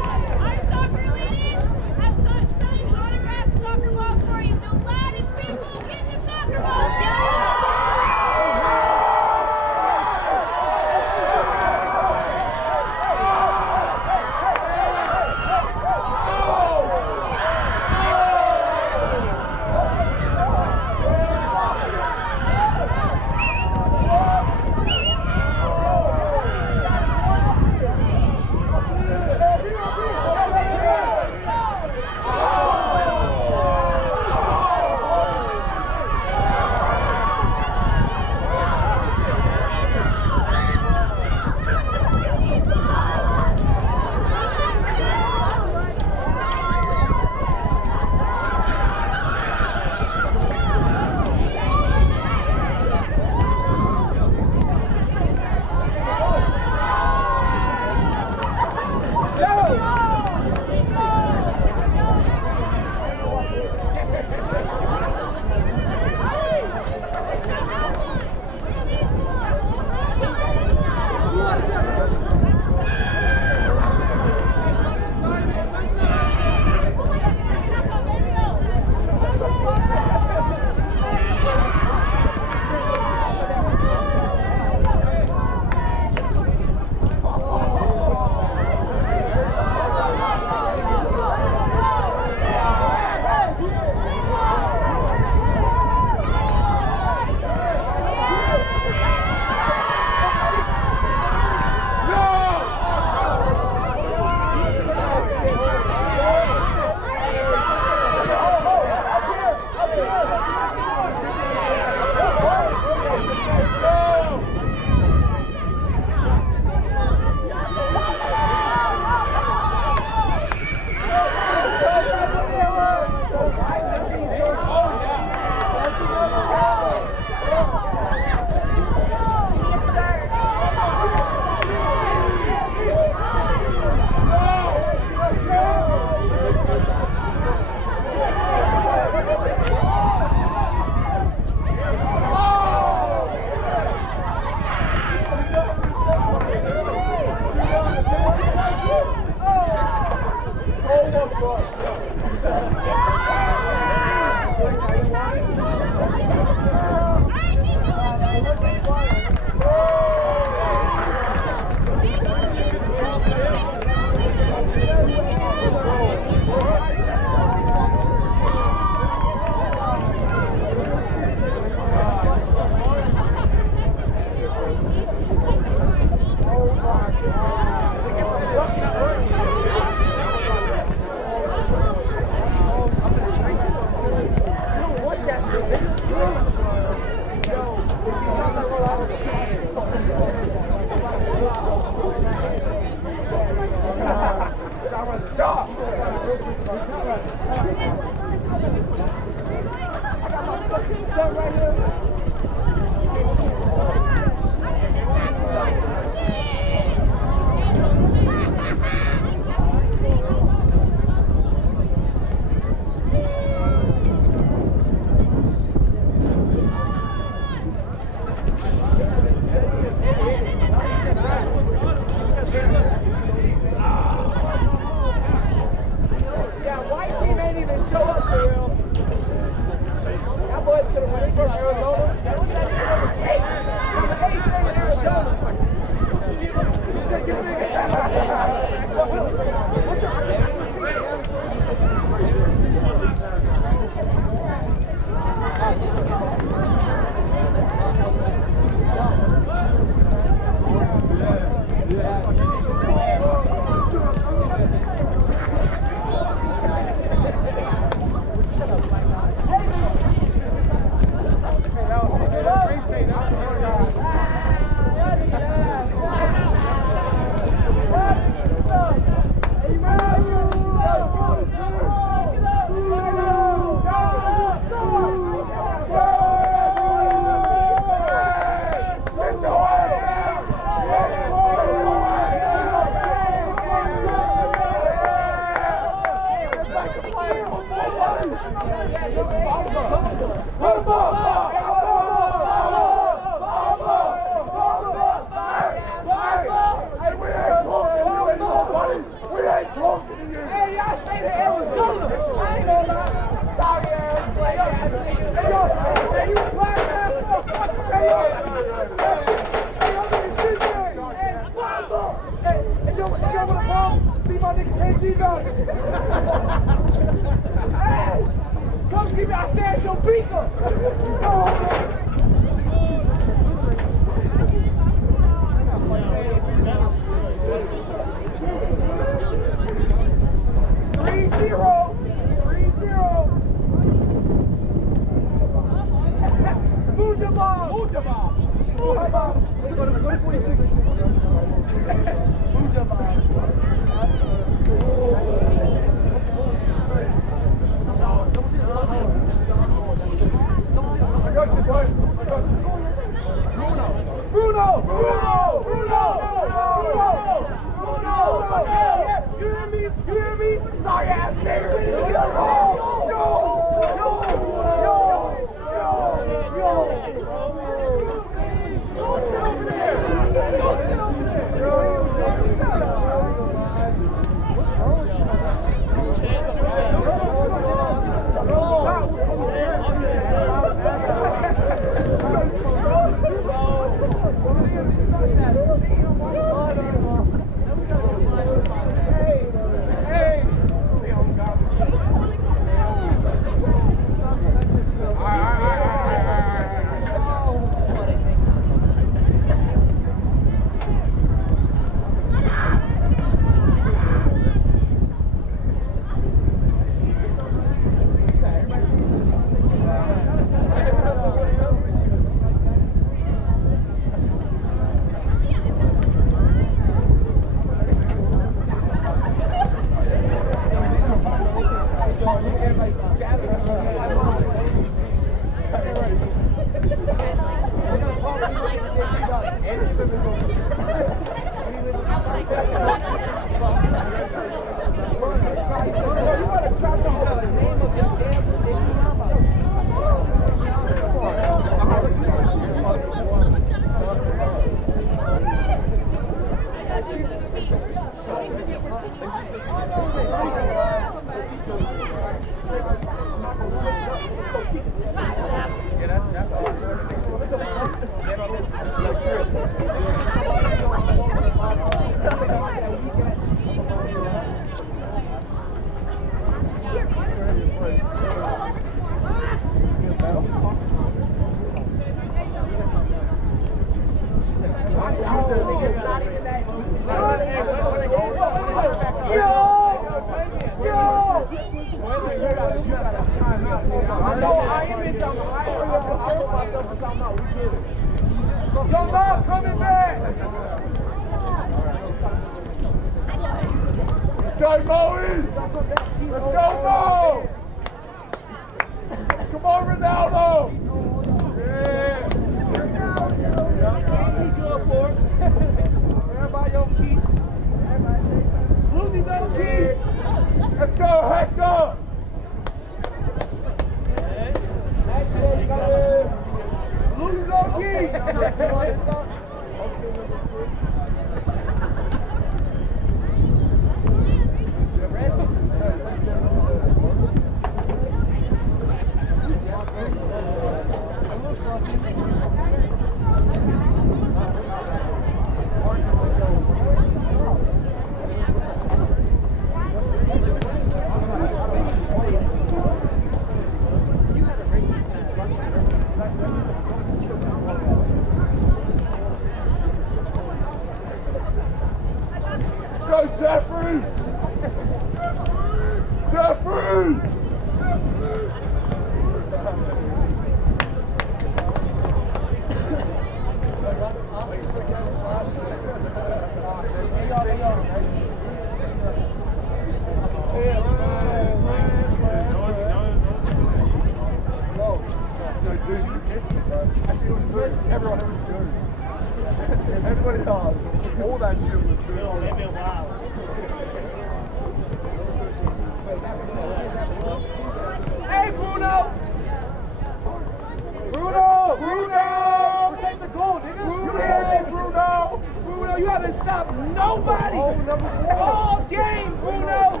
Nobody! All game, Bruno!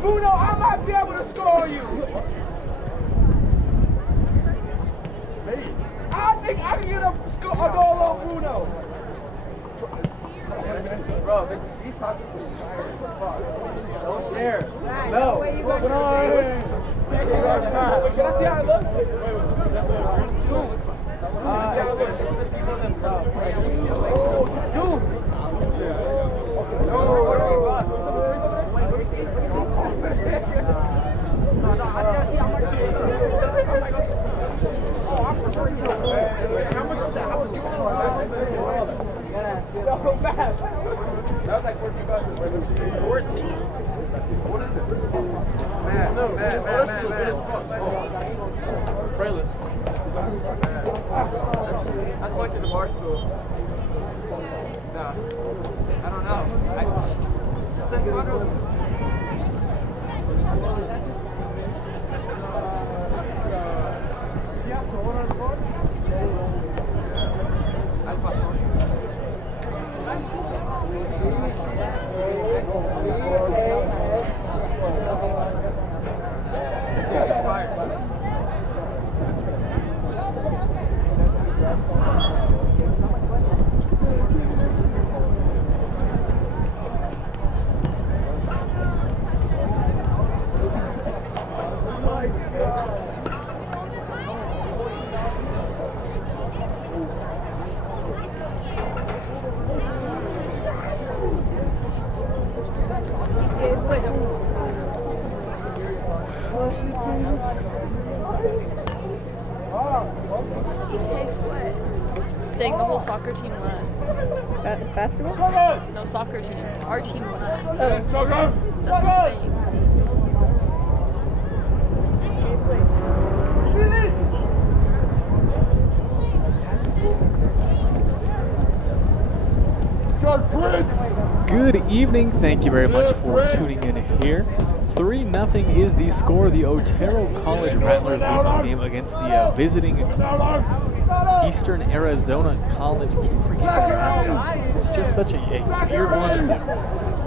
Bruno, I might be able to score you! I think I can get a goal on Bruno! Bro, these talking to don't share. No. Come on. Can I see how it looks? That was like 14 bucks. 14? What is it? Matt. Prelude. I'm going to the bar school. No. I don't know. Dang, the whole soccer team left. Basketball? No, soccer team. Our team left. Oh. That's not fake. Good evening. Thank you very much for tuning in here. 3-0 is the score. The Otero College Rattlers lead this game against the visiting Eastern Arizona College. Keep forgetting their mascots. It's just such a weird one.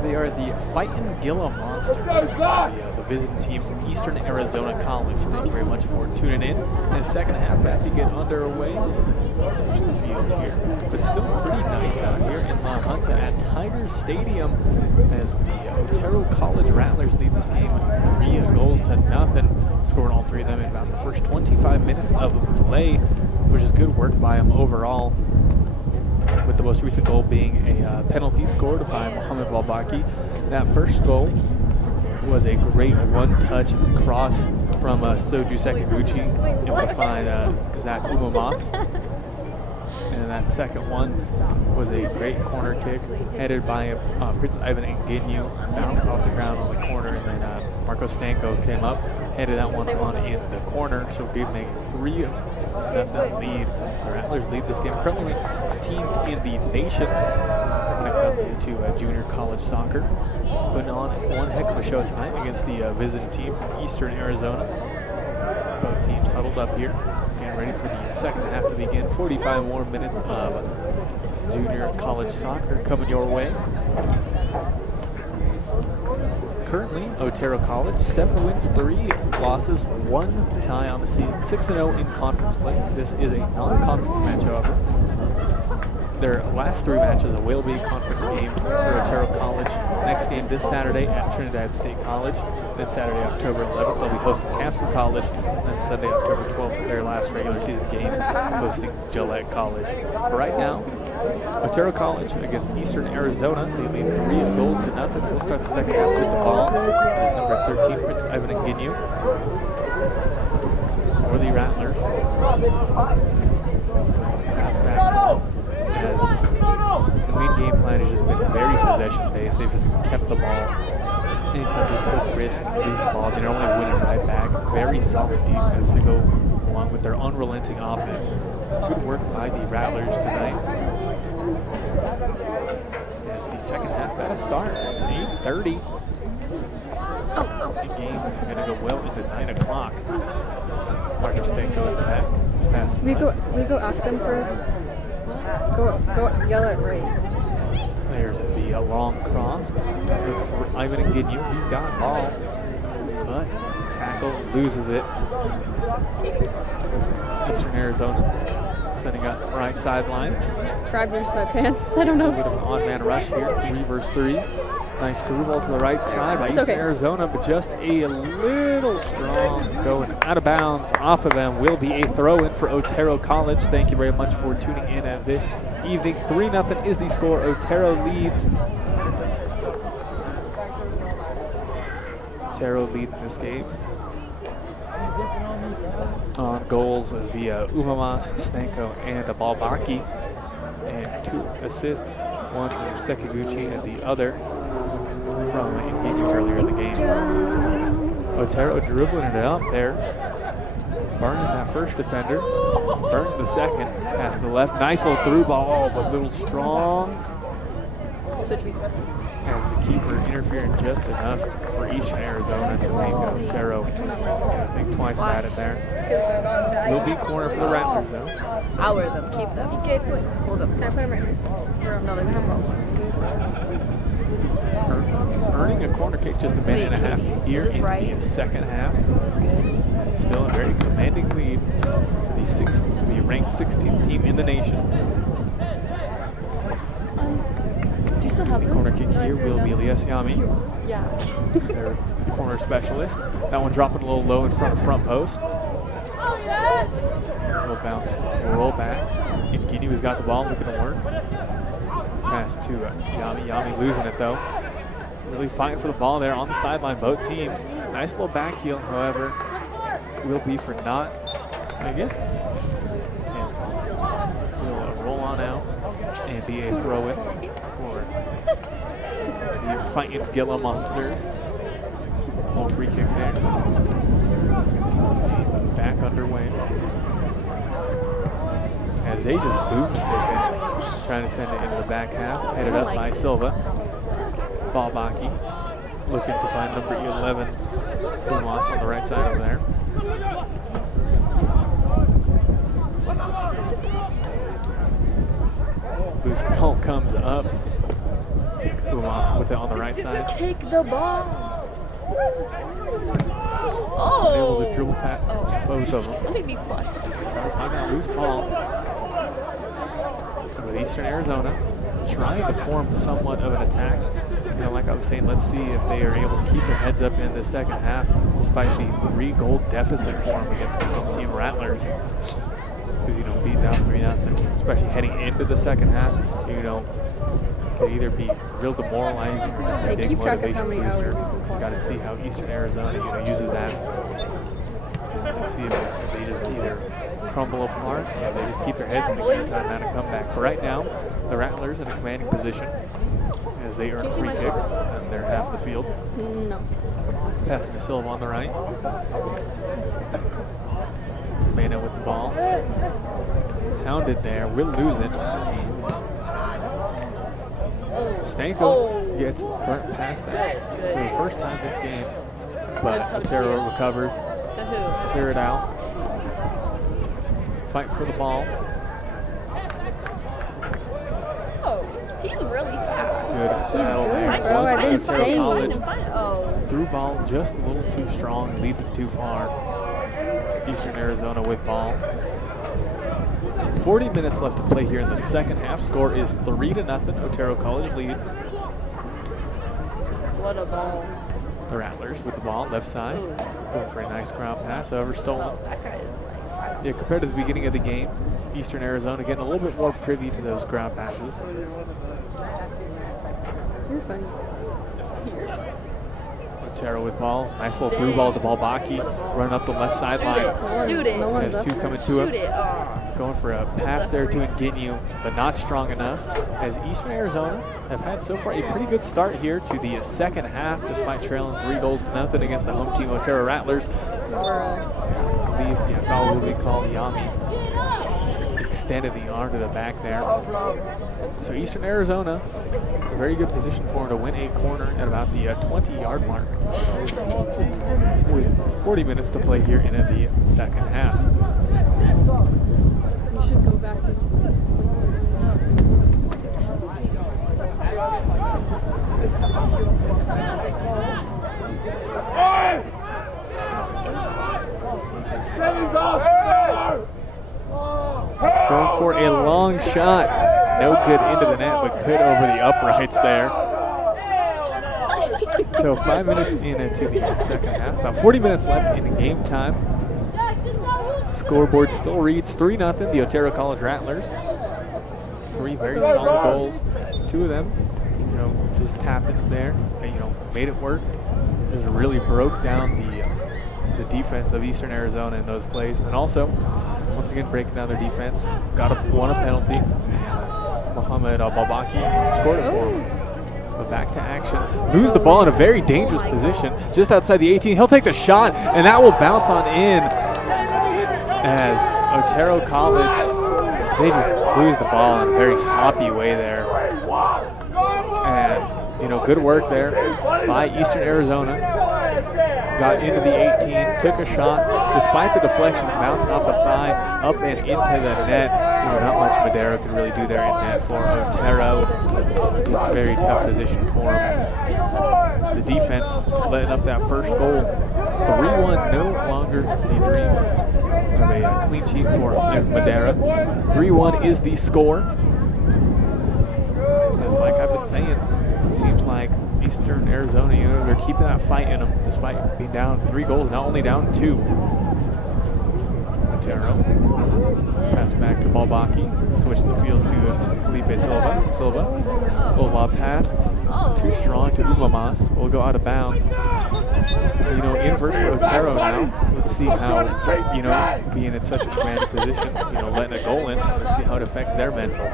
They are the Fightin' Gila Monsters, the visiting team from Eastern Arizona College. Thank you very much for tuning in. And the second half about to get underway. Switch the fields here, but still pretty nice out here in La Junta at Tiger Stadium as the Otero College Rattlers lead this game 3-0, scoring all three of them in about the first 25 minutes of play, which is good work by them overall, with the most recent goal being a penalty scored by Mohamed Walbaki. That first goal was a great one-touch cross from Soju Sekiguchi, able to find Zach Umamas. And that second one was a great corner kick headed by Prince Ivan Nginyu, bounced off the ground on the corner, and then Marco Stanko came up, headed that one on in the corner, so gave them a 3-0 lead. The Rattlers lead this game, currently ranked 16th in the nation when it comes to junior college soccer. Putting on one heck of a show tonight against the visiting team from Eastern Arizona. Both teams huddled up here, getting ready for the second half to begin. 45 more minutes of junior college soccer coming your way. Currently, Otero College, 7 wins, 3 losses, 1 tie on the season, 6-0 in conference play. This is a non-conference match, however. Their last 3 matches will be conference games for Otero College. Next game this Saturday at Trinidad State College. Then Saturday, October 11th, they'll be hosting Casper College. And then Sunday, October 12th, their last regular season game, hosting Gillette College. But right now, Otero College against Eastern Arizona. They lead 3-0. We'll start the second half with the ball. As number 13, Prince Ivan Nginyu for the Rattlers. Pass back. As the main game plan has just been very possession-based. They've just kept the ball. Anytime they take risks, lose the ball, they normally win it right back. Very solid defense to go along with their unrelenting offense. It's good work by the Rattlers tonight. As the second half about to start, 8:30. The game is going to go well into 9 o'clock. Marco Stanko in the back. We go ask them for. Go yell at Ray. There's the long cross. Looking for Ivan and Ginyu. He's got ball, but tackle loses it. Eastern Arizona setting up right sideline. Grab your sweatpants. I don't A know. little bit of an odd man rush here. 3 versus 3. Nice through ball to the right side by It's Eastern okay. Arizona, but just a little strong. Going out of bounds off of them will be a throw in for Otero College. Thank you very much for tuning in at this evening. 3-0 is the score. Otero leads. Otero leading this game. On goals via Umamas, Stanko, and Balbaki. And 2 assists, one from Sekiguchi and the other from Ingenu earlier in the game. Otero dribbling it out there. Burning that first defender. Burning the second. Pass to the left. Nice little through ball, but a little strong. Switch me. As the keeper interfering just enough for Eastern Arizona to make Otero think twice about it there. Will be corner for the Rattlers though. I'll wear them. Keep them. Hold them. Can I put them right here? No, they're gonna have ball. Earning a corner kick just a minute and a half here Is this into right? the second half. That's good. Still a very commanding lead for the ranked 16th team in the nation. Do you still have The them? corner kick here will be Elias Yami, Yeah. their corner specialist. That one dropping a little low in front of front post. Little bounce, roll back. Ingenu has got the ball, looking to work. Pass to Yami. Yami losing it though. Really fighting for the ball there on the sideline, both teams. Nice little back heel, however, will be for not, I guess. Yeah. Will roll on out and be a throw in for the fighting Gila Monsters. Little free kick there. Game back underway. As they just boomstick it, trying to send it into the back half. Headed up by Silva. Balbaki looking to find number 11, Umas on the right side over there. Loose ball comes up. Umas with it on the right side. Take the ball. Able to Oh. dribble past both of them. Let me be quiet. Trying to find that loose ball. With Eastern Arizona trying to form somewhat of an attack. You know, like I was saying, let's see if they are able to keep their heads up in the second half despite the 3-goal deficit for them against the home team Rattlers. Because, you know, being down 3-0, especially heading into the second half, you know, could either be real demoralizing or just a Hey, big keep track of motivation how many booster. hours we can You got to see how Eastern Arizona, you know, uses that and see if they just either crumble apart or they just keep their heads in the game trying to mount a comeback. But right now, the Rattlers in a commanding position as they earn a free kick in their half of the field. No. Passing to Silva on the right. Mena with the ball. Hounded there, will lose it. Stanko gets burnt past that for the first time this game. But Otero recovers, To who? clear it out. Fight for the ball. Oh, he's really fast. Good battle good, there. bro. I've been Otero saying. College Oh. through ball just a little too strong, leads it too far. Eastern Arizona with ball. 40 minutes left to play here in the second half. Score is 3-0. Otero College leads. What a ball. The Rattlers with the ball, left side. Ooh. Going for a nice ground pass, however stolen. Oh, that guy is like, Yeah, compared to the beginning of the game, Eastern Arizona getting a little bit more privy to those ground passes. You're funny. Otero with ball. Nice little through ball to Balbaki. Running up the left sideline. shoot it. No one's Has up 2 coming to Shoot him. it. Oh. Going for a pass there to Ingenu, but not strong enough. As Eastern Arizona have had so far a pretty good start here to the second half, despite trailing 3-0 against the home team Otero Rattlers. Or, I believe, yeah, foul will be called. Yami extended the arm to the back there. So Eastern Arizona, a very good position for him to win a corner at about the 20-yard mark. With 40 minutes to play here in the second half. you should go back and for a long shot. No good into the net, but good over the uprights there. So 5 minutes into the second half. About 40 minutes left in game time. Scoreboard still reads 3-0, the Otero College Rattlers. 3 very solid goals. 2 of them, just tap-ins there. And, made it work. Just really broke down the defense of Eastern Arizona in those plays. And also, once again, breaking down their defense. Won a penalty. And Mohamed Al-Babaki scored it for him. But back to action. Lose the ball in a very dangerous position. Just outside the 18. He'll take the shot, and that will bounce on in as Otero College, they just lose the ball in a very sloppy way there. And, good work there by Eastern Arizona. Got into the 18, took a shot. Despite the deflection, bounced off a thigh, up and into the net. Not much Madera could really do there in net for Otero. Just a very tough position for him. The defense letting up that first goal. 3-1, no longer the dream of a clean sheet for Madera. 3-1 is the score. As like I've been saying, it seems like Eastern Arizona, they're keeping that fight in them despite being down 3 goals, not only down 2. Otero. Pass back to Balbaki. Switch the field to Felipe Silva. Little lob pass. Too strong to Umamas. Will go out of bounds. Inverse for Otero now. Let's see how, being in such a commanding position, letting a goal in. Let's see how it affects their mental.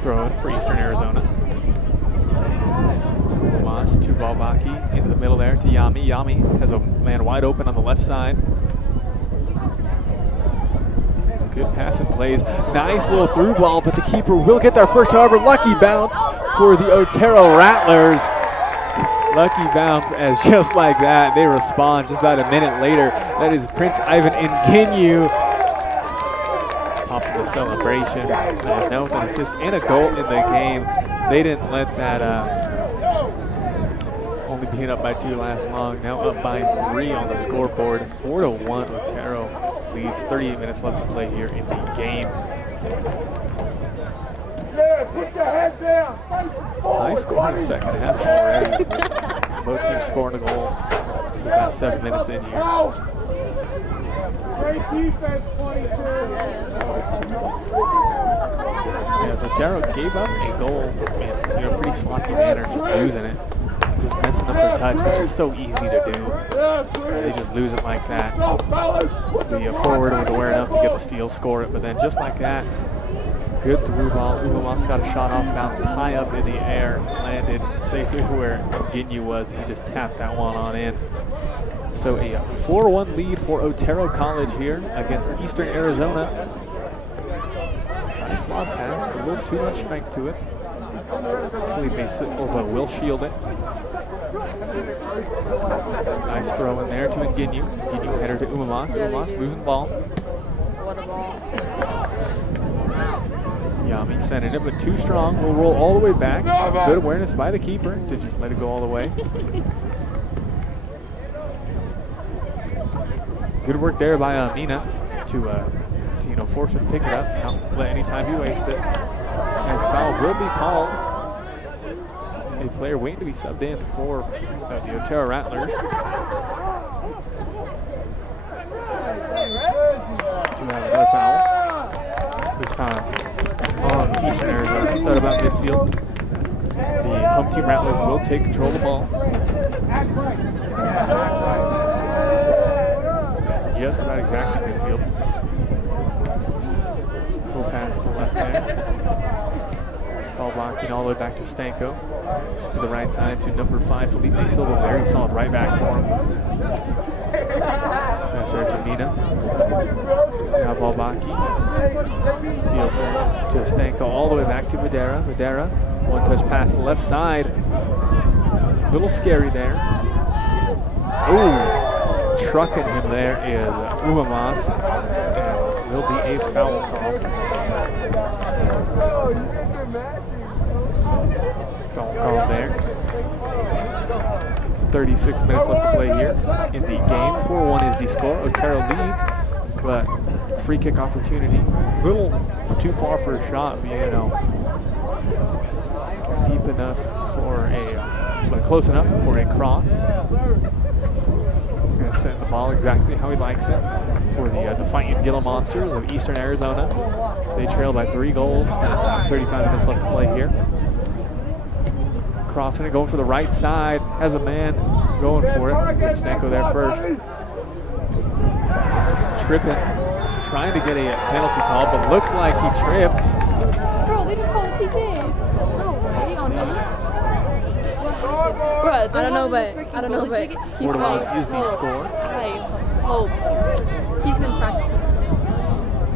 Throw in for Eastern Arizona. Umamas to Balbaki. Into the middle there to Yami. Yami has a man wide open on the left side. Good pass and plays. Nice little through ball, but the keeper will get there first. However, lucky bounce for the Otero Rattlers. Lucky bounce, as just like that, they respond just about a minute later. That is Prince Ivan Nginyu popping the celebration. As now with an assist and a goal in the game. They didn't let that only being up by 2 last long. Now up by 3 on the scoreboard. 4-1 Otero leads. 38 minutes left to play here in the game. High score in the second half already. Both teams scoring a goal. About 7 minutes in here. Great defense, 22. As Otero gave up a goal in a pretty sloppy manner, just losing it. Just messing up their touch, which is so easy to do. They just lose it like that. The forward was aware enough to get the steal, score it, but then just like that, good through ball. Umamas got a shot off, bounced high up in the air, landed safely where Nginyu was. He just tapped that one on in. So a 4-1 lead for Otero College here against Eastern Arizona. Nice lob pass, but a little too much strength to it. Felipe Silva will shield it. Nice throw in there to Nginyu. Nginyu header to Umamas. Umamas losing the ball. What a ball. Yami sending it, but too strong. Will roll all the way back. Good awareness by the keeper to just let it go all the way. Good work there by Mina to force him to pick it up. Not let any time be wasted. As foul will be called. A player waiting to be subbed in for the Otero Rattlers. To have another foul. This time on Eastern Arizona. Set about midfield. The home team Rattlers will take control of the ball. Just about exactly midfield. We'll pass the left there. Ball blocking all the way back to Stanko. To the right side to number 5, Felipe Silva. Very solid right back for him. Pass there to Mina. Now Balbaki. Heel turn to Stanko all the way back to Madera. Madera, one touch pass the left side. A little scary there. Ooh, trucking him there is Umamas. And will be a foul call. Foul call there. 36 minutes left to play here in the game. 4-1 is the score. Otero leads. but free kick opportunity. A little too far for a shot, but you know, deep enough for a, but close enough for a cross. Gonna send the ball exactly how he likes it for the Defiant Gila Monsters of Eastern Arizona. They trail by 3 goals. 35 minutes left to play here. Crossing it, going for the right side. Has a man going for it. Get Stanko there first. Tripping, trying to get a penalty call, but looked like he tripped. Bro, they just called a PK. No way. Bro, I don't know, but 4-1 is the score. I hope. He's been practicing.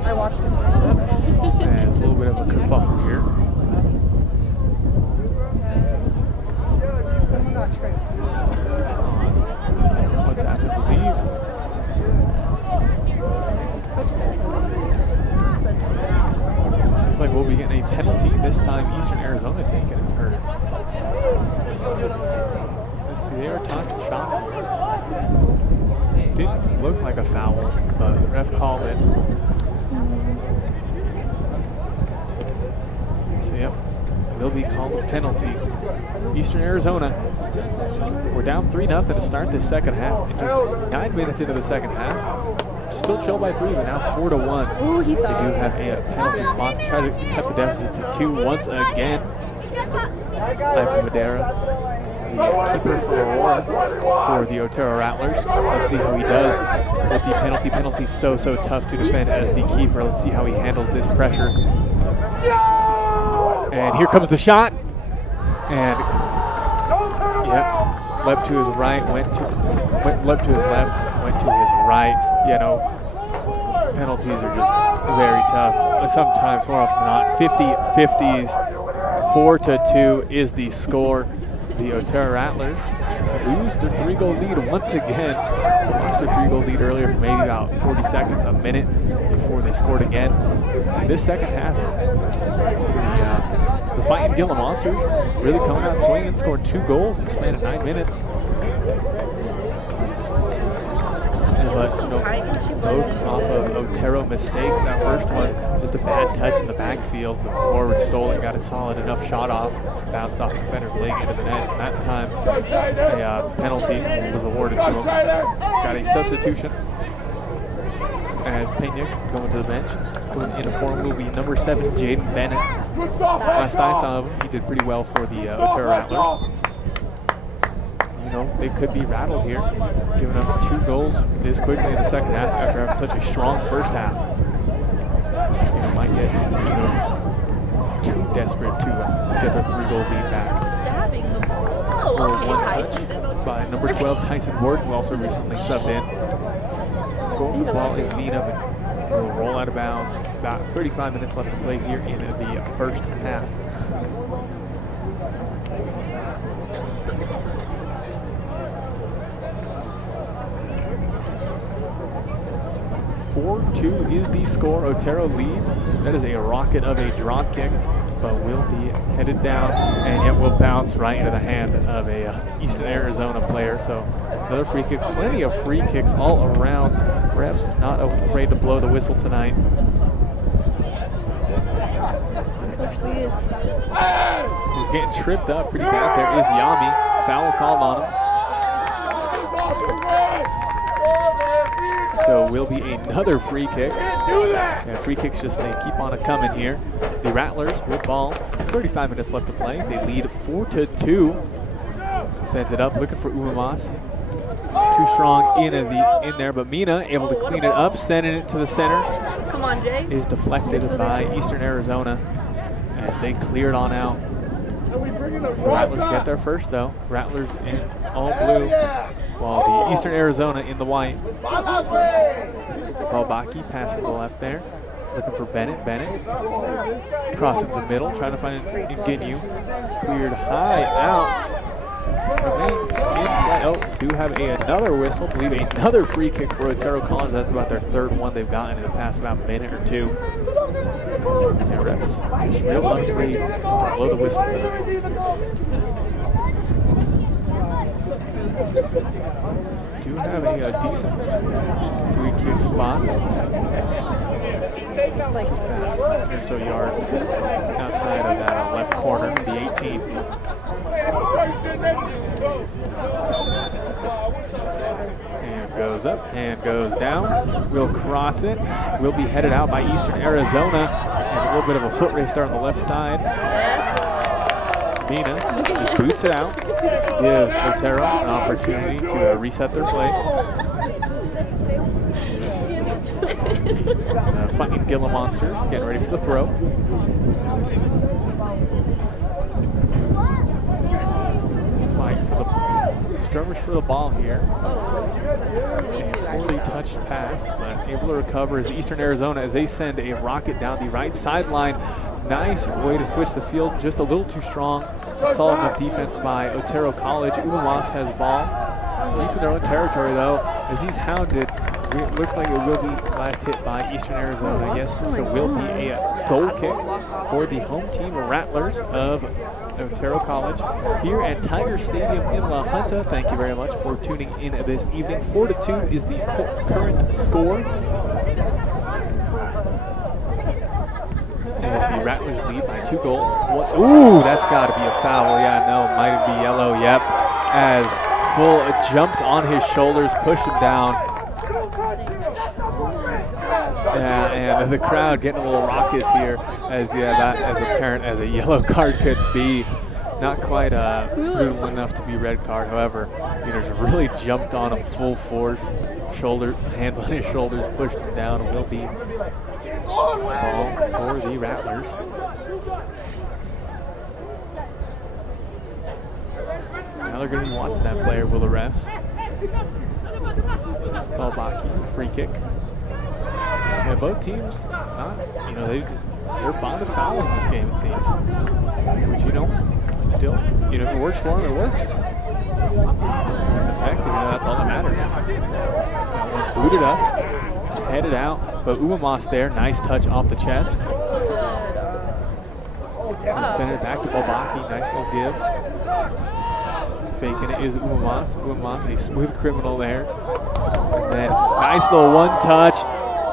I watched him. And it's a little bit of a kerfuffle here. Someone got tripped. What's happened, I believe. Seems like we'll be getting a penalty this time. Eastern Arizona taking it. Or, let's see, they are talking shop here. Didn't look like a foul, but ref called it. So yep, they'll be called a penalty. Eastern Arizona, we're down 3-0 to start this second half, and just 9 minutes into the second half, still trail by 3, but now 4-1. Ooh, he They do thought. have a penalty spot to try to cut the deficit to 2 once again. Ivan Madera, the keeper for Aurora for the Otero Rattlers. Let's see how he does with the penalty. Penalty's so tough to defend as the keeper. Let's see how he handles this pressure. And here comes the shot. And yep, leapt to his right, leapt to his left, went to his right. You know, penalties are just very tough. Sometimes, more often than not, 50-50s. 4-2 is the score. The Otero Rattlers lose their 3-goal lead once again. They lost their 3-goal lead earlier for maybe about 40 seconds, a minute before they scored again. This second half, the Fighting Gila Monsters really coming out swinging, scored 2 goals in the span of 9 minutes. But you know, both off of Otero mistakes. That first one, just a bad touch in the backfield. The forward stole it, got a solid enough shot off, bounced off the defender's leg into the net. And that time, a penalty was awarded to him. Got a substitution as Pena going to the bench. Going into form will be number 7, Jaden Bennett. Last I saw him, he did pretty well for the Otero Rattlers. You know, they could be rattled here, giving up 2 goals this quickly in the second half after having such a strong first half. You know, might get, you know, too desperate to get their 3-goal lead back. Stabbing the ball. Or Oh, okay, one Tyson. touch by number 12, Tyson Ward, who also recently subbed in. Going for the ball is Mina, but will roll out of bounds. About 35 minutes left to play here in the first half. 4-2 is the score. Otero leads. That is a rocket of a drop kick, but will be headed down, and yet will bounce right into the hand of a Eastern Arizona player. So another free kick. Plenty of free kicks all around. Refs not afraid to blow the whistle tonight. Coach Lee is. He's getting tripped up pretty bad. There is Yami. Foul called on him. So will be another free kick. Yeah, free kicks just they keep on coming here. The Rattlers with ball. 35 minutes left to play. They lead 4-2. Sends it up, looking for Umamas. Too strong in there, but Mina able to clean it up, sending it to the center. Come on, Jay. Is deflected by Eastern Arizona as they cleared on out. The Rattlers get there first though. Rattlers in all blue, while the Eastern Arizona in the white. Balbaki passing to the left there. Looking for Bennett. Bennett crossing the middle, trying to find Ingenu. Cleared high out. Remains in play. Oh, do have another whistle. Believe another free kick for Otero College. That's about their 3rd one they've gotten in the past about minute or 2. Yeah, refs just real unafraid to blow the whistle tonight. Do have a decent free kick starting spot. It's like Just about 100 or so yards outside of that left corner, the 18. Hand goes up, hand goes down. We'll cross it. We'll be headed out by Eastern Arizona. And a little bit of a foot race there on the left side. Mina just boots it out. Gives Otero an opportunity to reset their play. Fighting Gila Monsters, getting ready for the throw. Fight for the skirmish for the ball here. A poorly touched pass, but able to recover is Eastern Arizona as they send a rocket down the right sideline. Nice way to switch the field, just a little too strong. Solid enough defense by Otero College. Umamas has ball. Deep in their own territory though, as he's hounded. It looks like it will be last hit by Eastern Arizona, yes. So will be a goal kick for the home team Rattlers of Otero College here at Tiger Stadium in La Junta. Thank you very much for tuning in this evening. 4-2 is the current score. As the Rattlers lead by 2 goals. Ooh, that's got to be a foul. Yeah, no, might be yellow. Yep. As Full jumped on his shoulders, pushed him down. Yeah, and the crowd getting a little raucous here, as that as apparent as a yellow card could be. Not quite brutal enough to be red card. However, Peters really jumped on him full force. Hands on his shoulders, pushed him down. It will be ball for the Rattlers. Now they're going to be watching that player, will the refs. Balbaki, free kick. Yeah, both teams, they're fond of fouling this game, it seems. Which, still, if it works for them, it works. It's effective, that's all that matters. That one booted up, headed out, but Umamas there, nice touch off the chest. And send it back to Balbaki, nice little give. Faking it is Umamas. Umamas, a smooth criminal there. And then nice little one touch.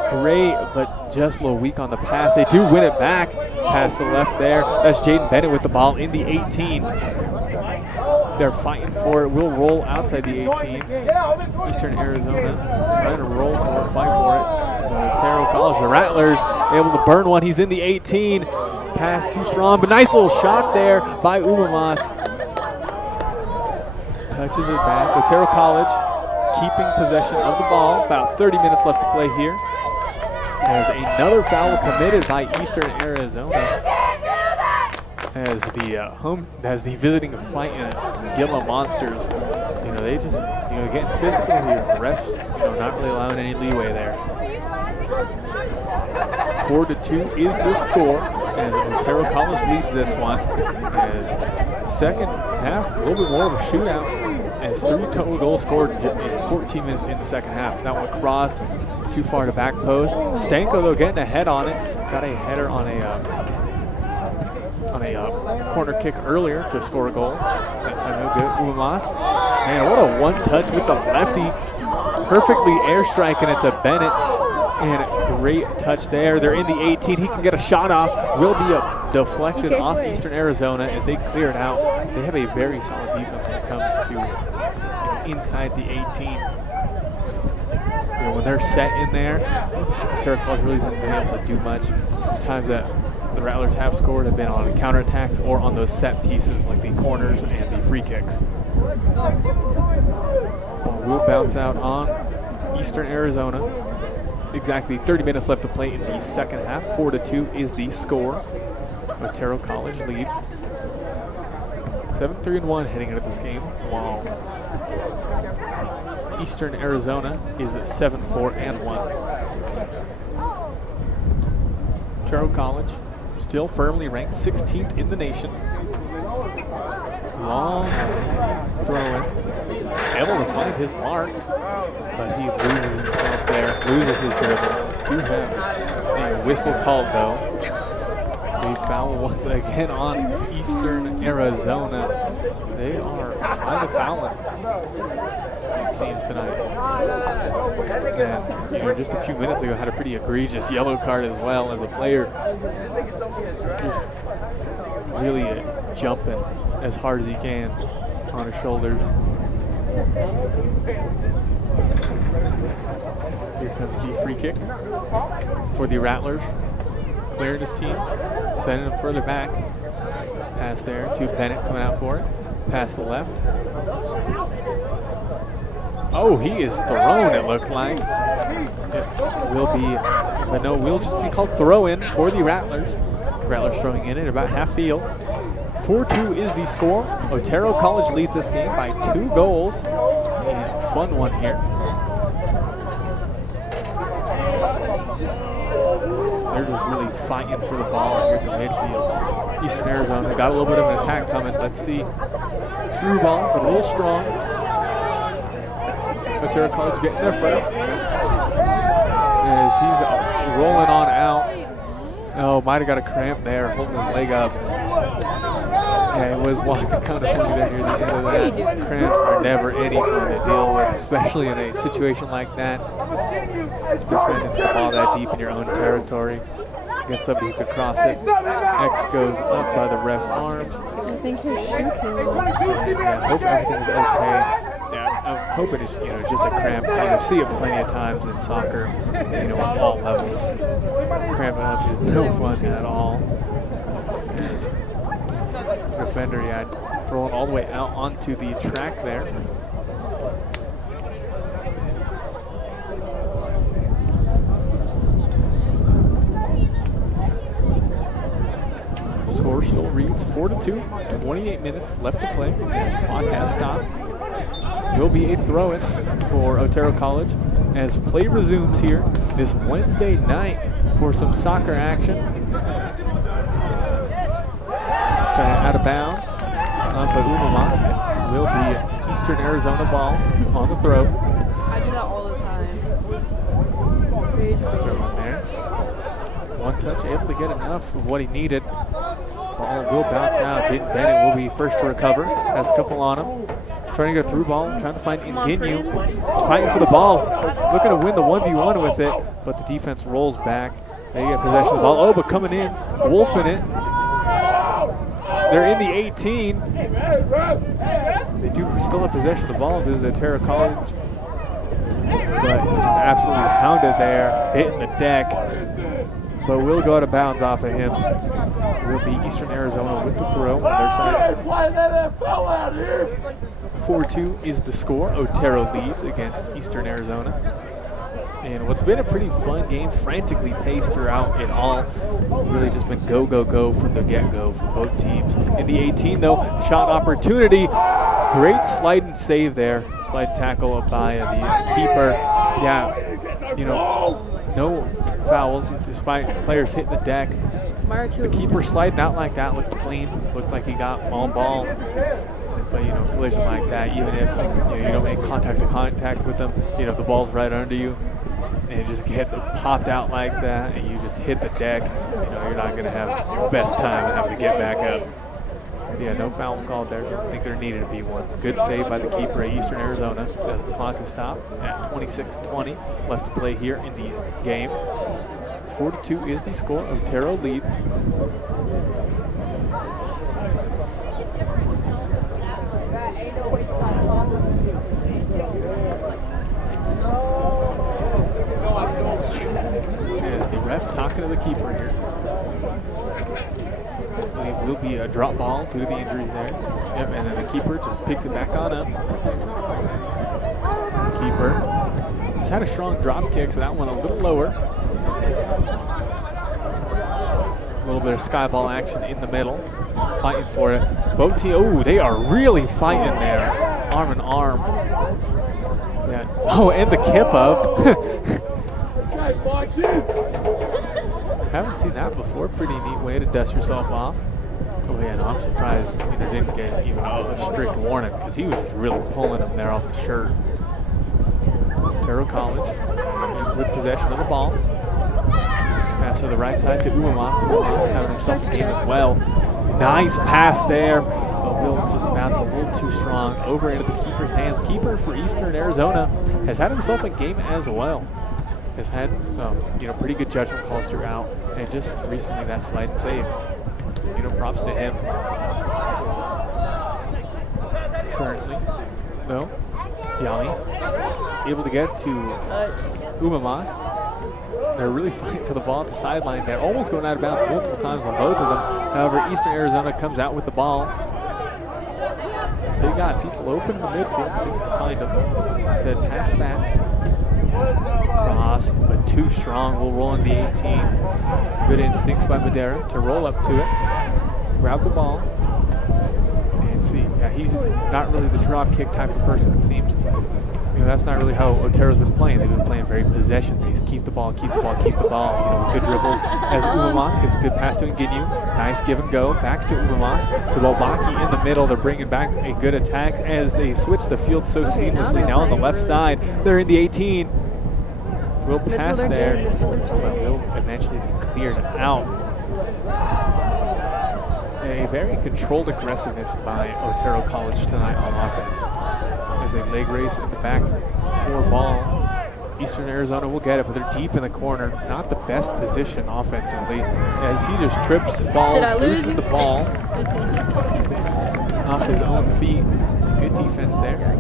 Great, but just a little weak on the pass. They do win it back past the left there. That's Jaden Bennett with the ball in the 18. They're fighting for it. Will roll outside the 18. Eastern Arizona trying to roll for it, fight for it. The Otero College, the Rattlers, able to burn one. He's in the 18. Pass too strong, but nice little shot there by Umamas. Touches it back. Otero College keeping possession of the ball. About 30 minutes left to play here. As another foul committed by Eastern Arizona. As the visiting fighting Gila Monsters, they just getting physical here. The refs, not really allowing any leeway there. 4-2 is the score as Otero College leads this one. As second half, a little bit more of a shootout. As 3 total goals scored in 14 minutes in the second half. That one crossed too far to back post. Stanko though getting a head on it. Got a header on a corner kick earlier to score a goal. That time no good. Umamas. Man, what a one touch with the lefty. Perfectly airstriking it to Bennett. And great touch there. They're in the 18. He can get a shot off. Will be deflected off Eastern Arizona as they clear it out. They have a very solid defense when it comes to inside the 18. When they're set in there, Otero College really hasn't been able to do much. The times that the Rattlers have scored have been on counterattacks or on those set pieces like the corners and the free kicks. We'll bounce out on Eastern Arizona. Exactly 30 minutes left to play in the second half. 4-2 is the score. Otero College leads 7-3-1 heading into this game. Wow. Eastern Arizona is at 7-4-1. Otero College still firmly ranked 16th in the nation. Long throw in. Able to find his mark, but he loses himself there, loses his dribble. Do have a whistle called though. They foul once again on Eastern Arizona. They are kind of fouling. it seems tonight. And, you know, just a few minutes ago had a pretty egregious yellow card as well as a player just really jumping as hard as he can on his shoulders. Here comes the free kick for the Rattlers. Clearing his team, sending him further back. Pass there to Bennett coming out for it. Pass to the left. Oh, he is thrown, it looked like. It will be, but no, will just be called throw in for the Rattlers. Rattlers throwing in at about half field. 4-2 is the score. Otero College leads this game by 2 goals. And a fun one here. They're just really fighting for the ball here in the midfield. Eastern Arizona got a little bit of an attack coming. Let's see. Through ball, but a little strong. Otero College getting there first. As he's rolling on out. Oh, might have got a cramp there, holding his leg up. Yeah, he was walking kind of funny there near the end of that. Cramps are never any fun to deal with, especially in a situation like that. Defending the ball that deep in your own territory against somebody who could cross it. X goes up by the ref's arms. I think his shoe came off. And I hope everything is okay. Yeah, I'm hoping it's, you know, just a cramp. You know, see it plenty of times in soccer, you know, at all levels. Cramping up is no fun at all. As defender, yeah, rolling all the way out onto the track there. Score still reads 4-2, 28 minutes left to play as the clock has stopped. Will be a throw-in for Otero College as play resumes here this Wednesday night for some soccer action. Set it out of bounds off of Umamas. Will be Eastern Arizona ball on the throw. I do that all the time. Rage Throw bait. in there. One touch, able to get enough of what he needed. Ball will bounce out. Jaden Bennett will be first to recover. Has a couple on him. Trying to get a through ball, trying to find Ingenu. Fighting for the ball. Looking to win the 1v1 with it, but the defense rolls back. They get possession of the ball. Oh, but coming in, wolfing it. They're in the 18. They do still have possession of the ball. This is Otero College. But he's just absolutely hounded there, hitting the deck. But will go out of bounds off of him. Will be Eastern Arizona with the throw on their side. 4-2 is the score. Otero leads against Eastern Arizona. And what's been a pretty fun game, frantically paced throughout it all. Really just been go, go, go from the get-go for both teams. In the 18, though, shot opportunity. Great slide and save there. Slide tackle by the keeper. Yeah, you know, no fouls despite players hitting the deck. The keeper sliding out like that looked clean. Looked like he got on ball. But, you know, collision like that, even if you don't make contact to contact with them, you know, if the ball's right under you and it just gets popped out like that and you just hit the deck, you know, you're not going to have your best time and having to get back up. Yeah, no foul called there. Didn't think there needed to be one. Good save by the keeper at Eastern Arizona as the clock is stopped at 26:20 left to play here in the game. 4-2 is the score. Otero leads. As the ref talking to the keeper here. I believe will be a drop ball due to the injuries there. Yep, and then the keeper just picks it back on up. Keeper. He's had a strong drop kick, but that one a little lower. A little bit of sky ball action in the middle. Fighting for it. Both teams, oh, they are really fighting there. Arm in arm. Yeah. Oh, and the kip up. Haven't seen that before. Pretty neat way to dust yourself off. Oh yeah, no, I'm surprised he didn't get even a strict warning because he was just really pulling him there off the shirt. Otero College with possession of the ball. Pass to the right side to Umamas. Umamas having himself a game as well. Nice pass there, but will just bounce a little too strong over into the keeper's hand. as keeper for Eastern Arizona has had himself a game as well. Has had some, pretty good judgment calls throughout, and just recently that slide and save. Props to him. Currently, though, Yami able to get to Umamas. They're really fighting for the ball at the sideline. They're almost going out of bounds multiple times on both of them. However, Eastern Arizona comes out with the ball. As they got people open in the midfield, didn't find them. Instead, passed back. Cross, but too strong. Will roll in the 18. Good instincts by Madera to roll up to it. Grab the ball. And see, yeah, he's not really the drop kick type of person, it seems. That's not really how Otero's been playing. They've been playing very possession-based. Keep the ball, keep the ball, keep the ball. With good dribbles. As Umamas gets a good pass to Nginyu. Nice give and go. Back to Umamas. To Balbaki in the middle. They're bringing back a good attack as they switch the field so seamlessly. Now on the left side, they're in the 18. Will pass there, but will eventually be cleared out. A very controlled aggressiveness by Otero College tonight on offense. As a leg race in the back for ball. Eastern Arizona will get it, but they're deep in the corner. Not the best position offensively, as he just trips, falls, loses the ball off his own feet. Good defense there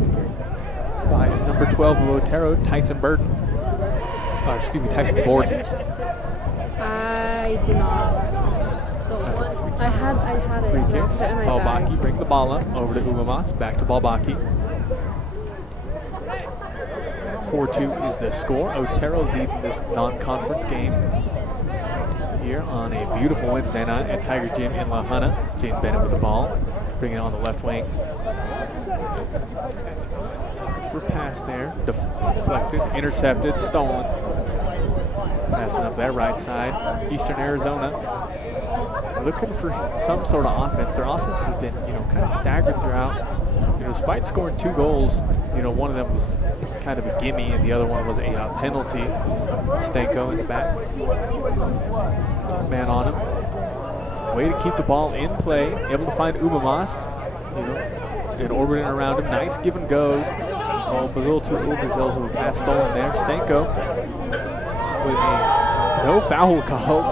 by number 12 of Otero, Tyson Borden. Tyson Borden. I do not. I had it. Free kick. In my Balbaki bag. bring the ball up over to Umamas. Back to Balbaki. 4-2 is the score. Otero leading this non-conference game here on a beautiful Wednesday night at Tiger Gym in La Junta. Jane Bennett with the ball, bringing it on the left wing. Good for pass there, deflected, intercepted, stolen. Passing up that right side. Eastern Arizona looking for some sort of offense. Their offense has been, kind of staggered throughout. Despite scoring 2 goals, one of them was kind of a gimme and the other one was a penalty. Stanko in the back. Man on him. Way to keep the ball in play. Able to find Umamas, and orbiting around him. Nice give and goes. Oh, but a little too overzealous of a pass stolen there. Stanko with a no foul call.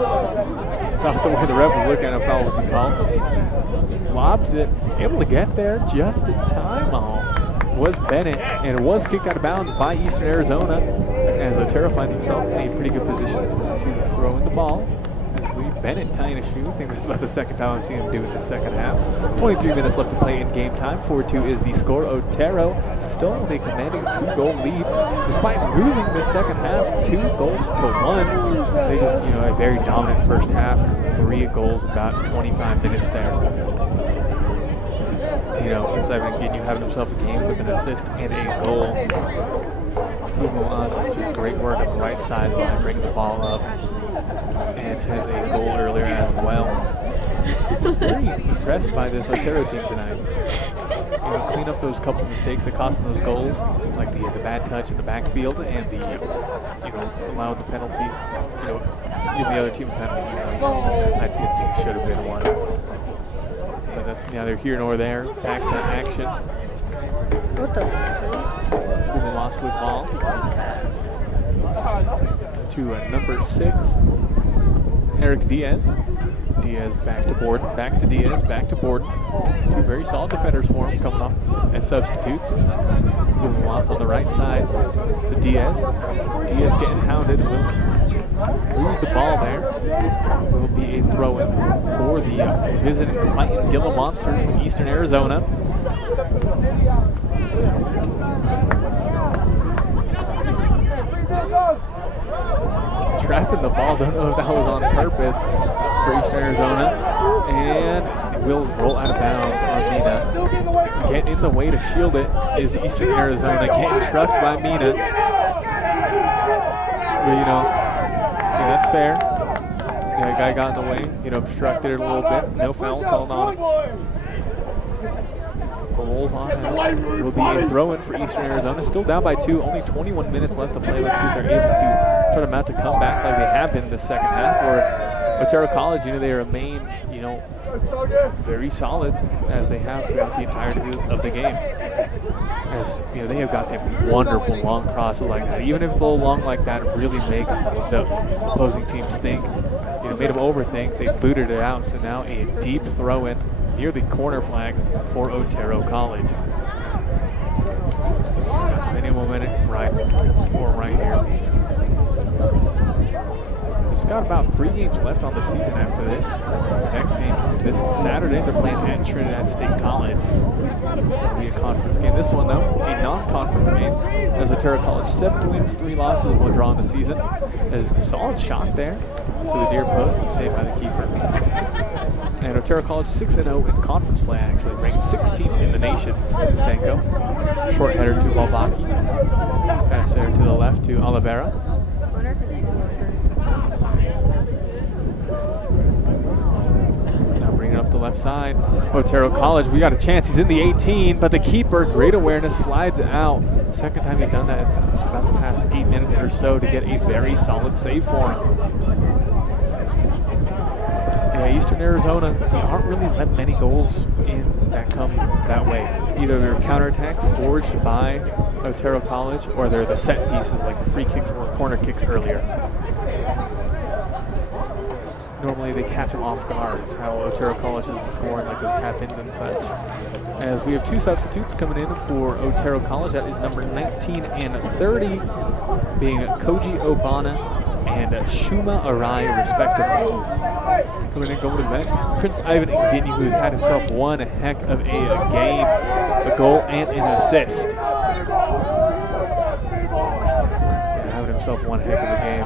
Thought the way the ref was looking at a foul would be called. Lobs it. Able to get there just in time. Was Bennett, and it was kicked out of bounds by Eastern Arizona as Otero finds himself in a pretty good position to throw in the ball. As I believe Bennett tying a shoe. I think that's about the second time I've seen him do it the second half. 23 minutes left to play in game time. 4-2 is the score. Otero still with a commanding 2-goal lead. Despite losing the second half, 2 goals to 1. They just, a very dominant first half. 3 goals, about 25 minutes there. Inside of Nginyu having himself a game with an assist and a goal. Umamas, just great work on the right sideline, bringing the ball up, and has a goal earlier as well. Very impressed by this Otero team tonight. Clean up those couple mistakes that cost them those goals, like the bad touch in the backfield and the, allowing the penalty, give the other team a penalty. I did think it should have been one. But that's neither here nor there. Back to action. What the freak? Umamas with ball. To number 6, Eric Diaz. Diaz back to Borden, back to Diaz, back to Borden. 2 very solid defenders for him coming off as substitutes. Umamas on the right side to Diaz. Diaz getting hounded. Will lose the ball there. Will be a throw-in for the visiting Fighting Gila Monsters from Eastern Arizona. Trapping the ball, don't know if that was on purpose for Eastern Arizona. And it will roll out of bounds. Mina getting in the way to shield it is Eastern Arizona, getting trucked by Mina. But, yeah, that's fair. Yeah, guy got in the way, obstructed it a little bit. No foul called on it. Rolls on it. Will be a throw-in for Eastern Arizona. Still down by 2. Only 21 minutes left to play. Let's see if they're able to try to mount a comeback like they have been in the second half, or if Otero College, they remain, very solid as they have throughout the entirety of the game. As they have got some wonderful long crosses like that. Even if it's a little long like that, it really makes the opposing teams think. Made them overthink. They booted it out. So now a deep throw in near the corner flag for Otero College. Got plenty of momentum right here. Just got about 3 games left on the season after this. Next game this Saturday, they're playing at Trinidad State College. It'll be a conference game. This one, though, a non-conference game. As Otero College, 7 wins, 3 losses, 1 draw in the season. As a solid shot there to the near post, but saved by the keeper. And Otero College 6-0 in conference play, actually, ranked 16th in the nation. Stanko, short header to Balbaki. Pass there to the left to Oliveira. Up the left side. Otero College, we got a chance. He's in the 18, but the keeper, great awareness, slides out. Second time he's done that in about the past 8 minutes or so to get a very solid save for him. Yeah, Eastern Arizona, they aren't really let many goals in that come that way. Either they're counterattacks forged by Otero College, or they're the set pieces like the free kicks or corner kicks earlier. Normally they catch them off guard. It's how Otero College isn't scoring, like those tap-ins and such. As we have 2 substitutes coming in for Otero College. That is number 19 and 30, being Koji Obana and Shuma Arai, respectively. Coming in, going to the bench, Prince Ivan Ngini, who's had himself one heck of a game, a goal and an assist. Himself one heck of a game,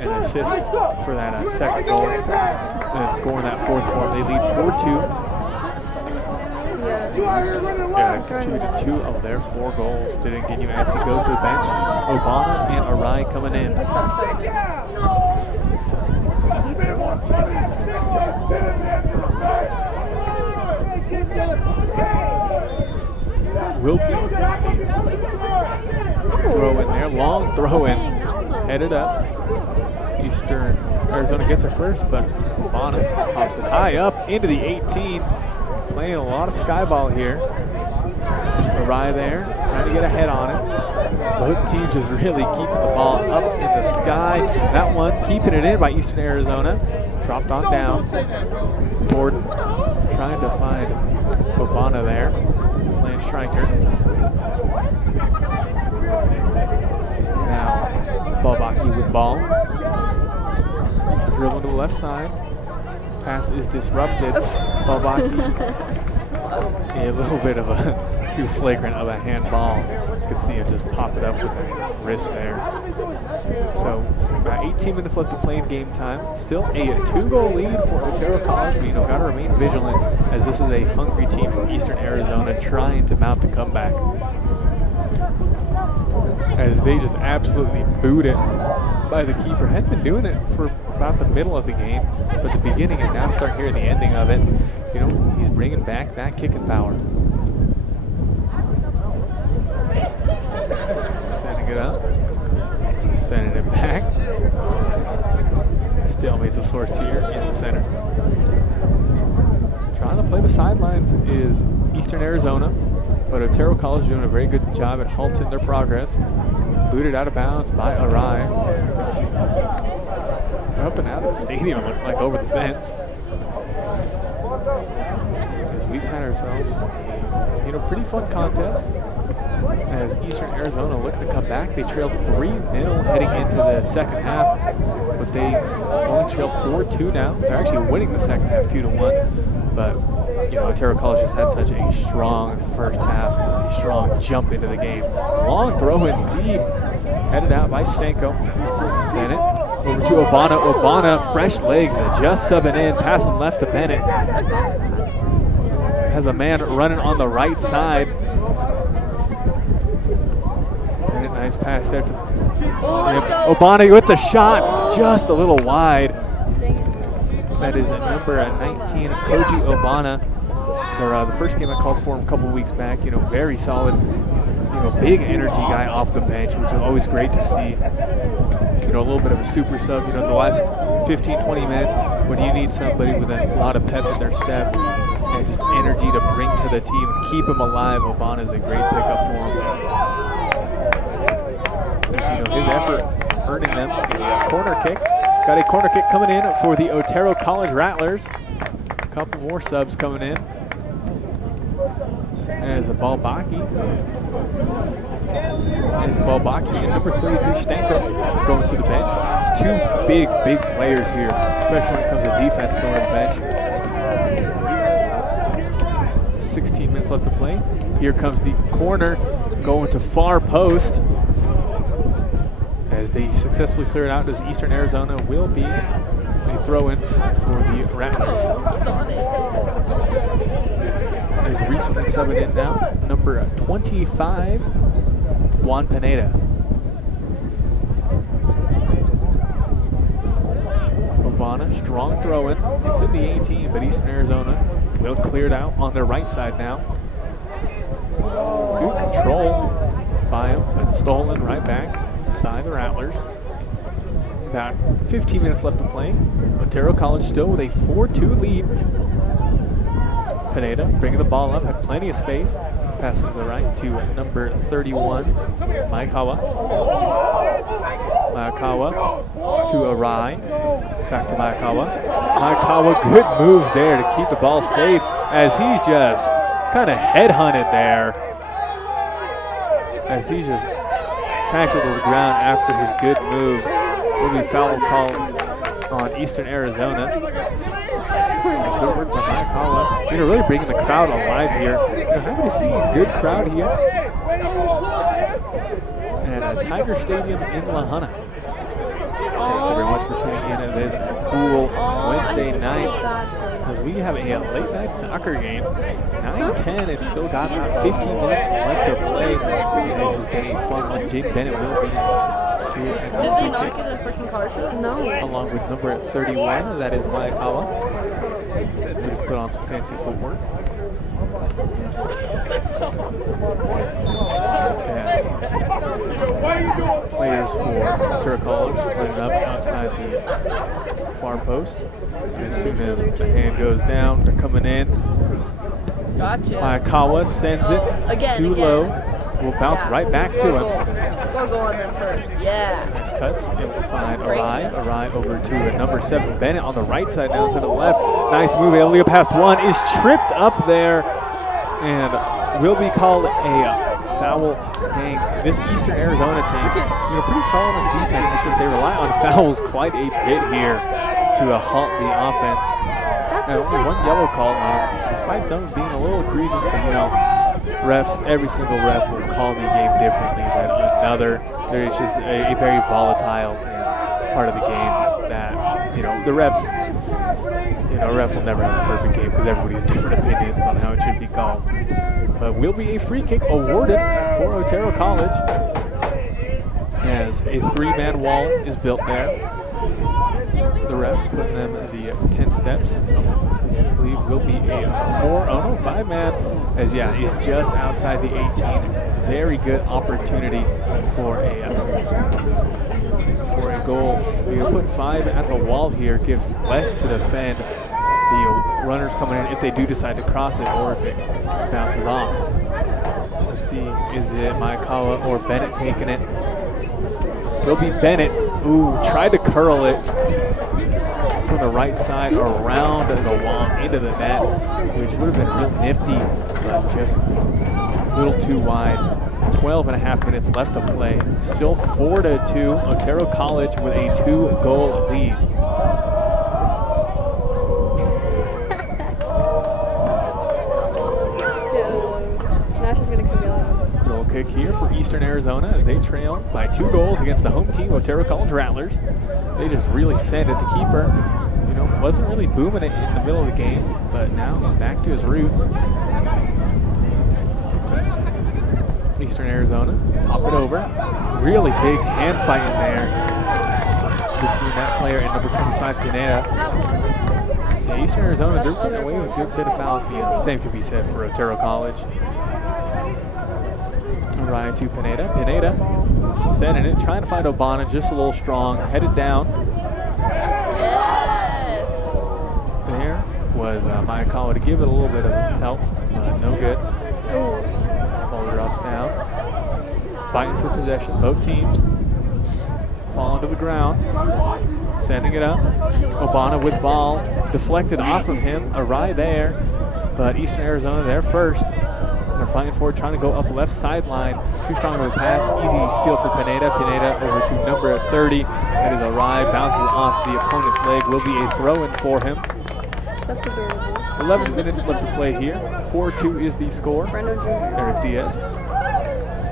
an assist for that second goal, and then scoring that 4th for him. They lead 4-2. Yeah, contributed 2 of their 4 goals. Didn't get you as he goes to the bench. Obama and Arai coming in. Will be throw in there, long throw in, headed up. Eastern Arizona gets it first, but Obana pops it high up into the 18, playing a lot of sky ball here. Arai there, trying to get a head on it. Both teams just really keeping the ball up in the sky. That one keeping it in by Eastern Arizona. Dropped on down. Gordon trying to find Obana there, playing striker. Now, Balbaki with ball. Dribble to the left side. Pass is disrupted. Balbaki, a little bit of a too flagrant of a handball. You could see him just pop it up with the wrist there. So, about 18 minutes left to play in game time. Still a 2-goal lead for Otero College. But, got to remain vigilant as this is a hungry team from Eastern Arizona trying to mount the comeback. As they just absolutely boot it by the keeper. Hadn't been doing it for about the middle of the game, but the beginning and now start hearing the ending of it. He's bringing back that kicking power. Setting it up, sending it back. Stalemates of sorts here in the center. Trying to play the sidelines is Eastern Arizona. But Otero College doing a very good job at halting their progress. Booted out of bounds by Arai. Up and out of the stadium, it looked like over the fence. Because we've had ourselves a pretty fun contest. As Eastern Arizona looking to come back, they trailed 3-0 heading into the second half, but they only trailed 4-2 now. They're actually winning the second half 2-1, but Otero College has had such a strong first half, just a strong jump into the game. Long throw in deep, headed out by Stanko. Bennett over to Obana. Obana, fresh legs, just subbing in, passing left to Bennett. Has a man running on the right side. Bennett, nice pass there to Obana with the shot, just a little wide. That is number 19, Koji Obana. The first game I called for him a couple weeks back. Very solid, big energy guy off the bench, which is always great to see. A little bit of a super sub. The last 15, 20 minutes when you need somebody with a lot of pep in their step and just energy to bring to the team and keep them alive. Obana is a great pickup for him. As you know, his effort earning them a corner kick. Got a corner kick coming in for the Otero College Rattlers. A couple more subs coming in. As a Balbaki and number 33 Stenko going to the bench. Two big players here, especially when it comes to defense going to the bench. 16 minutes left to play. Here comes the corner going to far post. As they successfully clear it out, as Eastern Arizona will be a throw-in for the Rattlers. Is recently subbing in now, number 25, Juan Pineda. Obana, strong throw-in. It's in the 18, but Eastern Arizona will clear it out on their right side now. Good control by him, but stolen right back by the Rattlers. About 15 minutes left to play. Otero College still with a 4-2 lead. Pineda bringing the ball up, had plenty of space. Passing to the right to number 31, Maekawa. Maekawa to Arai. Back to Maekawa. Maekawa, good moves there to keep the ball safe as he's just kind of headhunted there. As he's just tackled to the ground after his good moves. Will be foul called on Eastern Arizona. Good work by Maekawa. Really bringing the crowd alive here. Happy to see a good crowd here at Tiger Stadium in La Junta. Thank you very much for tuning in at this cool Wednesday night as we have a late night soccer game. 9-10, it's still got about 15 minutes left to play. And it has been a fun one. Jake Bennett will be here at the Did they free not kick, get a freaking car show? No. along with number 31, that is Maekawa. We've put on some fancy footwork. As players for Otero College lining up outside the far post. And as soon as the hand goes down, they're coming in. Gotcha. Maekawa sends it too low. Will bounce right back to him. Go on them first. Yeah. Nice cuts, able to find Arai. Arai over to number 7, Bennett on the right side, down to the left. Nice move, able to get past one, is tripped up there and will be called a foul. Dang, this Eastern Arizona team, pretty solid on defense. It's just they rely on fouls quite a bit here to halt the offense. And only one yellow call on him, despite some being a little egregious, but refs, every single ref will call the game differently than another. There is just a very volatile part of the game that, the refs, a ref will never have a perfect game because everybody has different opinions on how it should be called. But will be a free kick awarded for Otero College as a 3-man wall is built there. The ref putting them in the 10 steps. I believe will be a 5-man as is just outside the 18. Very good opportunity for a goal. Put 5 at the wall here gives less to defend the runners coming in if they do decide to cross it or if it bounces off. Let's see, is it Maekawa or Bennett taking it? Will be Bennett. Ooh, tried to curl it from the right side around the wall into the net, which would have been real nifty, but just a little too wide. 12.5 minutes left to play. Still 4-2. Otero College with a 2-goal lead. Nash is going to come down. Goal kick here for Eastern Arizona as they trail by 2 goals against the home team, Otero College Rattlers. They just really sent it. The keeper, wasn't really booming it in the middle of the game, but now he's back to his roots. Eastern Arizona, pop it over. Really big hand fight in there between that player and number 25, Pineda. Eastern Arizona, they're getting away with a good bit of fouls. Same could be said for Otero College. Ryan to Pineda. Pineda sending it, trying to find Obana, just a little strong. Headed down. was Mayakawa to give it a little bit of help, but no good. Ball drops down. Fighting for possession, both teams. Falling to the ground. Sending it up. Obana with ball. Deflected off of him. Arai there. But Eastern Arizona there first. They're fighting for it, trying to go up left sideline. Too strong of a pass. Easy steal for Pineda. Pineda over to number 30. That is Arai. Bounces off the opponent's leg. Will be a throw-in for him. That's adorable. 11 minutes left to play here. 4-2 is the score. Brando Jr. Eric Diaz.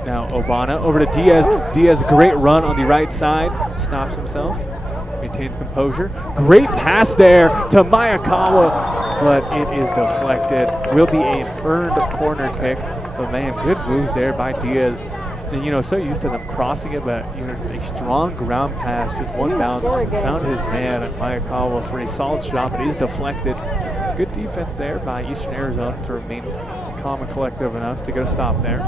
Now Obana over to Diaz. Diaz, great run on the right side. Stops himself. Maintains composure. Great pass there to Mayakawa, but it is deflected. Will be an earned corner kick. But man, good moves there by Diaz. And, you know, so used to them crossing it, but, you know, just a strong ground pass, just one bounce. Found his man at Mayakawa for a solid shot, but is deflected. Good defense there by Eastern Arizona to remain calm and collective enough to get a stop there.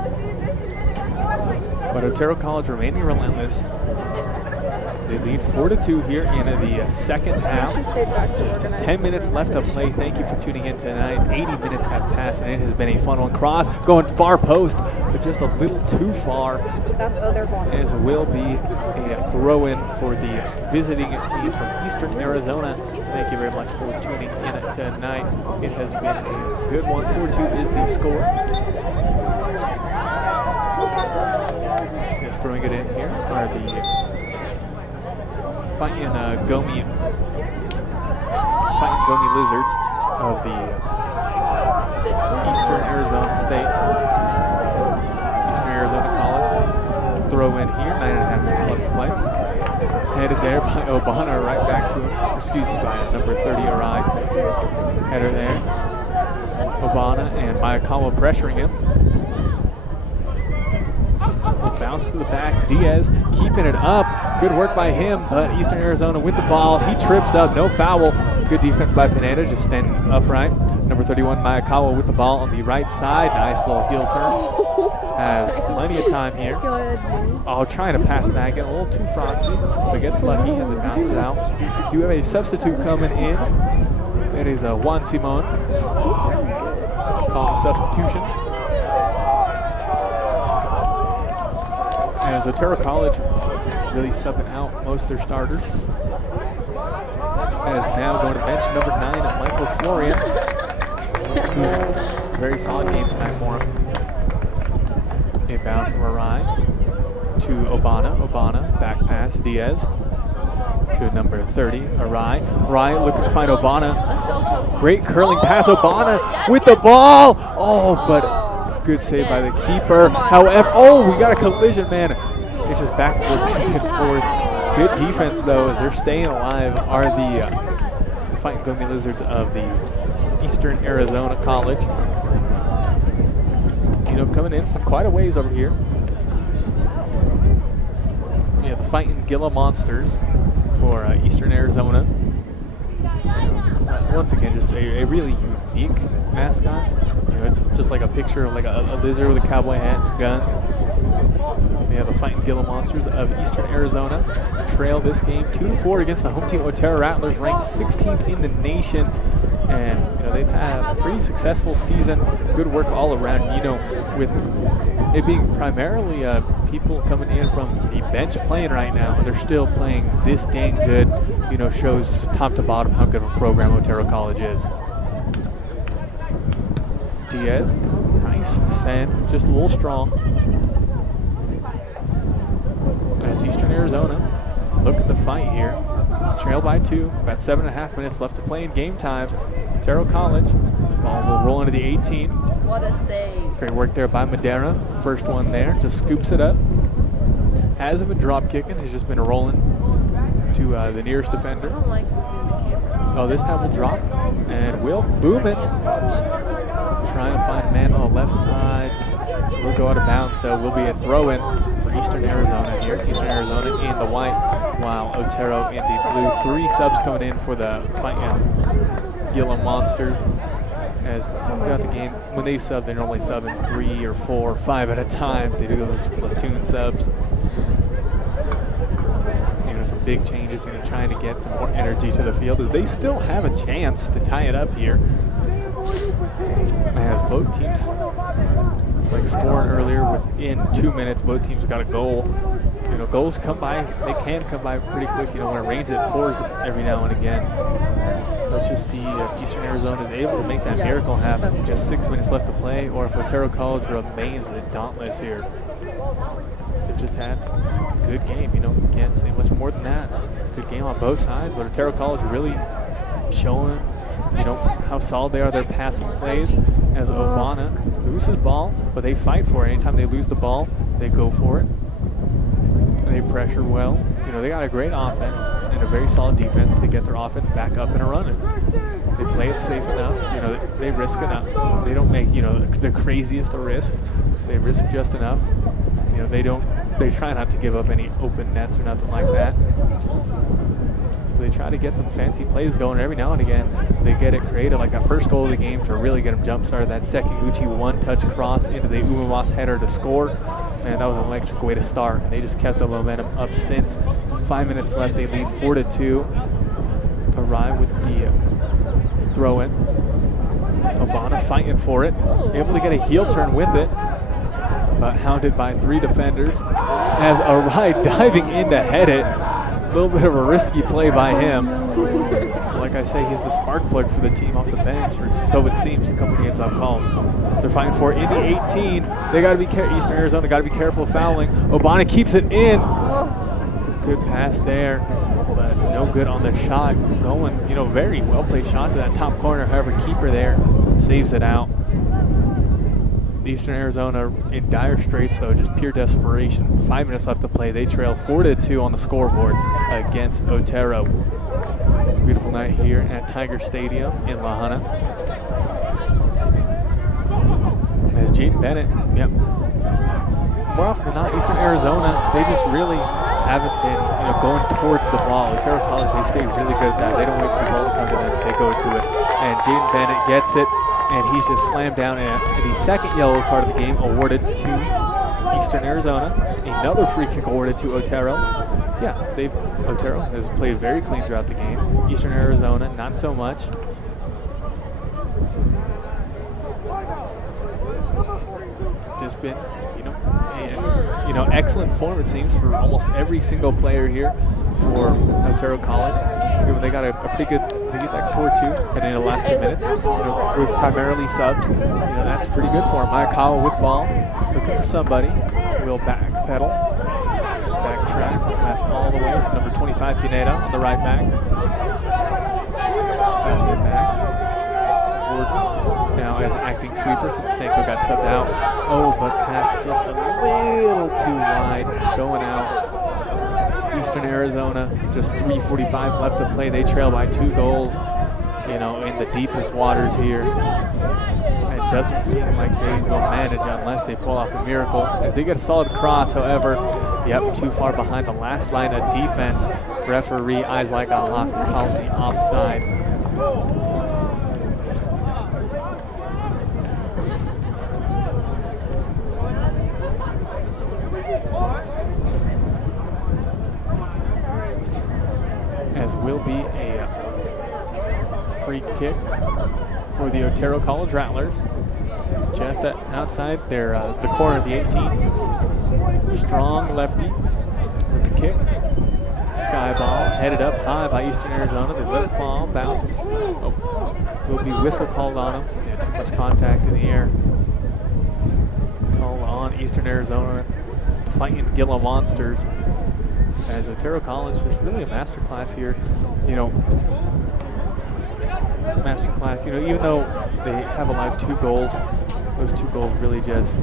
But Otero College remaining relentless. They lead 4-2 here in the second half. Just 10 minutes left to play. Thank you for tuning in tonight. 80 minutes have passed, and it has been a fun one. Cross going far post, but just a little too far. That's other corner. As will be a throw-in for the visiting team from Eastern Arizona. Thank you very much for tuning in tonight. It has been a good one. 4-2 is the score. Yes, throwing it in here are the Fighting Gomi Lizards of the Eastern Arizona State. Eastern Arizona College. Throw in here, 9.5 minutes left to play. Headed there by Obana, right back to him. Or excuse me, by number 30, Arai. Header there. Obana and Mayakawa pressuring him. Bounce to the back. Diaz keeping it up. Good work by him, but Eastern Arizona with the ball. He trips up, no foul. Good defense by Pineda, just standing upright. Number 31, Mayakawa with the ball on the right side. Nice little heel turn. Has plenty of time here. Oh, trying to pass back, getting a little too frosty, but gets lucky as it bounces out. Do have a substitute coming in. That is Juan Simon. Call a substitution. As Otero College really subbing out most of their starters. As now going to bench number 9, Michael Florian. Very solid game tonight for him. Inbound from Arai to Obana. Obana, back pass, Diaz to number 30, Arai. Arai looking to find Obana. Great curling pass, Obana with the ball. Oh, but good save by the keeper. However, oh, we got a collision, man. It's just back and forth. Good defense, though, as they're staying alive, are the Fighting Gomi Lizards of the Eastern Arizona College. You know, coming in from quite a ways over here. Yeah, the Fighting Gila Monsters for Eastern Arizona. Once again, just a really unique mascot. You know, it's just like a picture of like a lizard with a cowboy hat and some guns. Yeah, the Fighting Gila Monsters of Eastern Arizona trail this game 2-4 against the home team Otero Rattlers, ranked 16th in the nation. And you know, they've had a pretty successful season. Good work all around. You know, with it being primarily people coming in from the bench playing right now, and they're still playing this dang good. You know, shows top to bottom how good of a program Otero College is. Diaz, nice send, just a little strong. As Eastern Arizona looking to fight here. Trail by 2, about 7.5 minutes left to play in game time. Otero College, ball will roll into the 18. What a save. Great work there by Madera. First one there, just scoops it up. Hasn't been drop kicking, has just been rolling to the nearest defender. I don't like moving the camera. Oh, this time we'll drop and we'll boom it. Trying to find a man on the left side. We'll go out of bounds though. Will be a throw-in for Eastern Arizona here. Eastern Arizona in the white, while Otero in the blue. 3 subs coming in for the Fighting Gila Monsters. As throughout the game, when they sub, they normally sub in 3 or 4 or 5 at a time. They do those platoon subs. You know, some big changes, trying to get some more energy to the field, as they still have a chance to tie it up here. As both teams, like scoring earlier, within 2 minutes, both teams got a goal. Goals come by, they can come by pretty quick. When it rains, it pours every now and again. Let's just see if Eastern Arizona is able to make that miracle happen with just 6 minutes left to play, or if Otero College remains dauntless here. They've just had a good game, can't say much more than that. Good game on both sides, but Otero College really showing, how solid they are. Their passing plays, as Obana loses ball, but they fight for it. Anytime they lose the ball, they go for it. They pressure well. They got a great offense and a very solid defense to get their offense back up and running. They play it safe enough. They risk enough. They don't make, the craziest of risks. They risk just enough. They try not to give up any open nets or nothing like that. They try to get some fancy plays going every now and again. They get it creative, like that first goal of the game to really get them jump-started. That Sekiguchi one-touch cross into the Umamas header to score. Man, that was an electric way to start. And they just kept the momentum up since. 5 minutes left, they lead 4-2. Arrive with the throw-in. Obana fighting for it. Able to get a heel turn with it, but hounded by 3 defenders. As Arai diving in to head it. A little bit of a risky play by him. Like I say, he's the spark plug for the team off the bench, or so it seems, a couple games I've called. They're fighting for it into 18. They got to be careful. Eastern Arizona got to be careful of fouling. Obana keeps it in. Good pass there, but no good on the shot. Going, very well played shot to that top corner. However, keeper there saves it out. Eastern Arizona in dire straits, though, just pure desperation. 5 minutes left to play. They trail 4-2 on the scoreboard against Otero. Beautiful night here at Tiger Stadium in La Junta. As Jaden Bennett, more often than not, Eastern Arizona, they just really haven't been, going towards the ball. Otero College, they stay really good at that. They don't wait for the ball to come to them. They go to it. And Jaden Bennett gets it. And he's just slammed down, and the second yellow card of the game awarded to Eastern Arizona. Another free kick awarded to Otero. Otero has played very clean throughout the game. Eastern Arizona, not so much. Just been, excellent form, it seems, for almost every single player here for Otero College. They got a pretty good lead, like 4-2, heading into the last 2 minutes. With primarily subs, that's pretty good for him. Maikawa with ball, looking for somebody. Will backpedal, backtrack, pass all the way to number 25 Pineda on the right back. Pass it back. Gordon now as acting sweeper since Stanko got subbed out. But pass just a little too wide, going out. Eastern Arizona, just 3:45 left to play. They trail by 2 goals, in the deepest waters here. It doesn't seem like they will manage unless they pull off a miracle. As they get a solid cross, however, too far behind the last line of defense. Referee eyes like a hawk, calls the offside. As will be a free kick for the Otero College Rattlers. Just outside the corner of the 18. Strong lefty with the kick. Sky ball headed up high by Eastern Arizona. They let it fall, bounce. Will be whistle called on them. Too much contact in the air. Called on Eastern Arizona, fighting Gila Monsters. As Otero College was really a masterclass here, even though they have allowed 2 goals, those 2 goals really just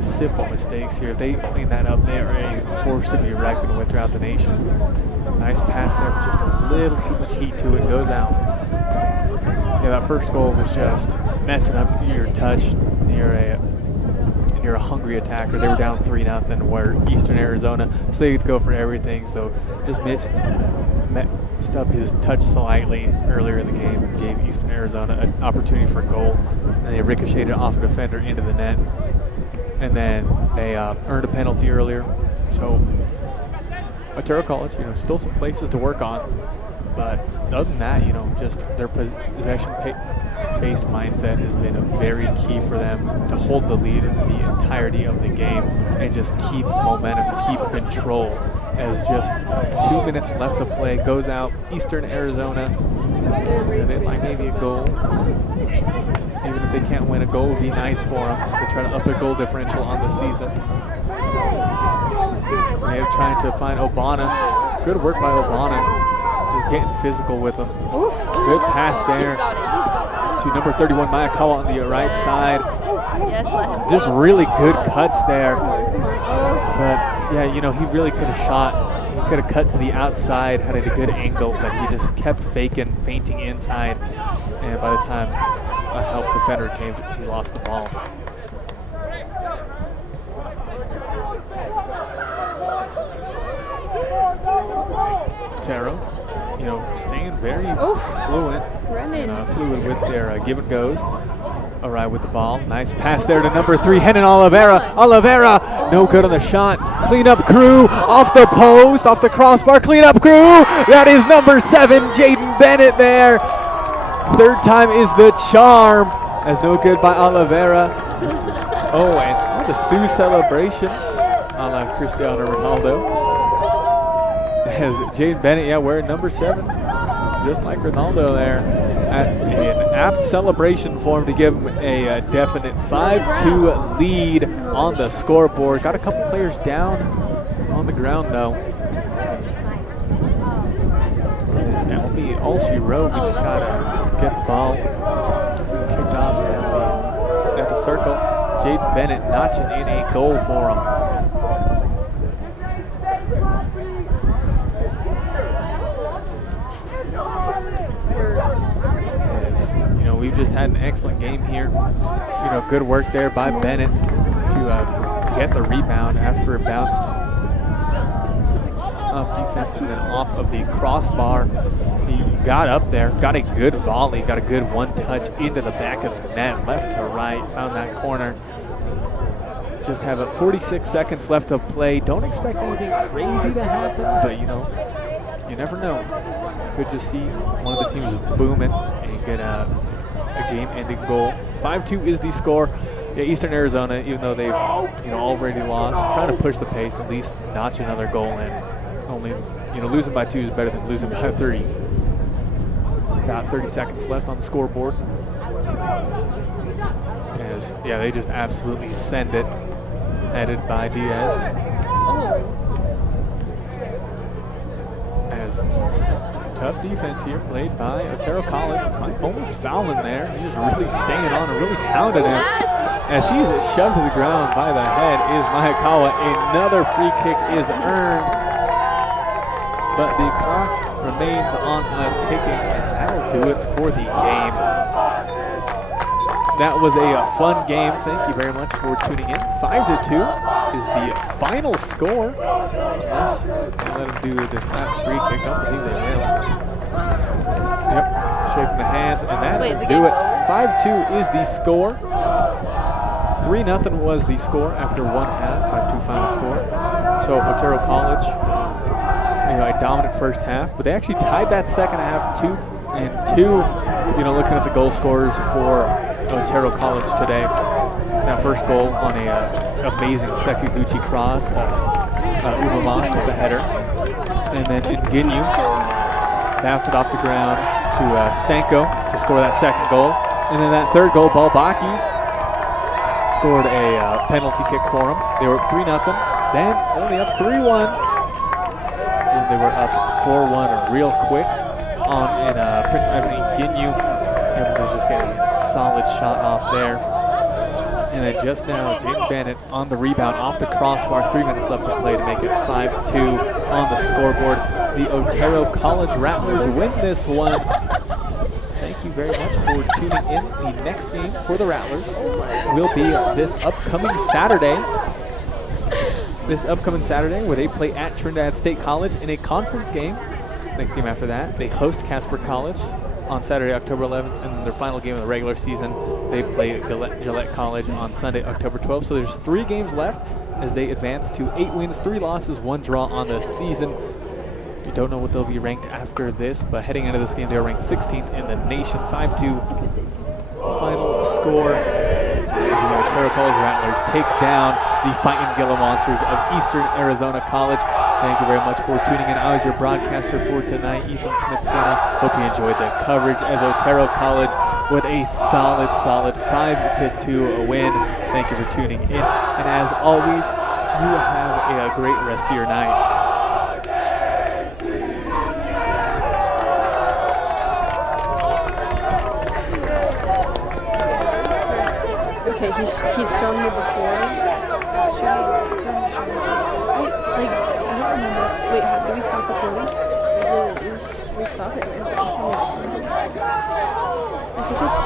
simple mistakes here. If they clean that up, they are a force to be reckoned with throughout the nation. Nice pass there with just a little too much heat to it, goes out. That first goal was just messing up your touch near a hungry attacker. They were down 3-0, where Eastern Arizona, so they could go for everything. So just messed up his touch slightly earlier in the game and gave Eastern Arizona an opportunity for a goal. And they ricocheted off a defender into the net. And then they earned a penalty earlier. So Otero College, still some places to work on. But other than that, just their possession-based mindset has been very key for them to hold the lead the entirety of the game and just keep momentum, keep control. As just 2 minutes left to play, goes out Eastern Arizona. They'd like maybe a goal. Even if they can't win, a goal would be nice for them to try to up their goal differential on the season. They're trying to find Obana. Good work by Obana. Just getting physical with him. Good pass there to number 31, Mayakawa on the right side. Yes, let him Just go. really good cuts there. But yeah, he really could have shot. He could have cut to the outside, had a good angle, but he just kept fainting inside. And by the time a help defender came, he lost the ball. Otero, staying very fluid with their give and goes. All right, with the ball. Nice pass there to number 3, Henan Oliveira. Oliveira, no good on the shot. Cleanup crew off the post, off the crossbar. Cleanup crew. That is number 7, Jaden Bennett there. Third time is the charm. As no good by Oliveira. Oh, and the Sioux celebration a la Cristiano Ronaldo. As Jaden Bennett, wearing number 7, just like Ronaldo there. An apt celebration for him to give him a definite 5-2 lead on the scoreboard. Got a couple players down on the ground though. That will be all she wrote. We just gotta get the ball kicked off at the circle. Jaden Bennett notching in a goal for him. We've just had an excellent game here. Good work there by Bennett to get the rebound after it bounced off defense and then off of the crossbar. He got up there, got a good volley, got a good one-touch into the back of the net, left to right, found that corner. Just have 46 seconds left to play. Don't expect anything crazy to happen, but you never know. Could just see one of the teams booming and get a game-ending goal. 5-2 is the score. Yeah, Eastern Arizona, even though they've already lost, trying to push the pace, at least notch another goal in. Only losing by 2 is better than losing by 3. About 30 seconds left on the scoreboard. As they just absolutely send it. Headed by Diaz. As tough defense here, played by Otero College. Might almost foul in there. He's just really staying on and really hounded him. As he's shoved to the ground by the head is Mayakawa. Another free kick is earned. But the clock remains on ticking, and that'll do it for the game. That was a fun game. Thank you very much for tuning in. 5-2 is the final score. Unless they let him do this last free kick. Don't believe they will. Yep, shaking the hands, and that'll do it. 5-2 is the score. 3-0 was the score after one half. 5-2 final score. So Otero College, a dominant first half, but they actually tied that second half 2-2. Looking at the goal scorers for Otero College today. That first goal on a amazing Sekiguchi cross, Umamas with the header, and then Nginyu bounced it off the ground to Stanko to score that second goal, and then that third goal, Balbaki scored a penalty kick for him. They were up 3-0, then only up 3-1, and they were up 4-1 real quick on Prince Ivan Nginyu. Able to just get a solid shot off there. And then just now, Jaden Bennett on the rebound off the crossbar. 3 minutes left to play to make it 5-2 on the scoreboard. The Otero College Rattlers win this one. Thank you very much for tuning in. The next game for the Rattlers will be this upcoming Saturday. Where they play at Trinidad State College in a conference game. Next game after that, they host Casper College on Saturday, October 11th, and their final game of the regular season, they play Gillette College on Sunday, October 12th. So there's 3 games left. as they advance to 8 wins, 3 losses, 1 draw on the season. We don't know what they'll be ranked after this, but heading into this game, they are ranked 16th in the nation. 5-2 final score. The Otero College Rattlers take down the Fightin' Gila Monsters of Eastern Arizona College. Thank you very much for tuning in. I was your broadcaster for tonight, Ethan Smith-Sena. Hope you enjoyed the coverage as Otero College with a solid 5-2 win. Thank you for tuning in. And as always, you have a great rest of your night. Okay, he's shown me before. Wait, like, I don't remember. Wait, did we stop recording? We stopped it. I think it's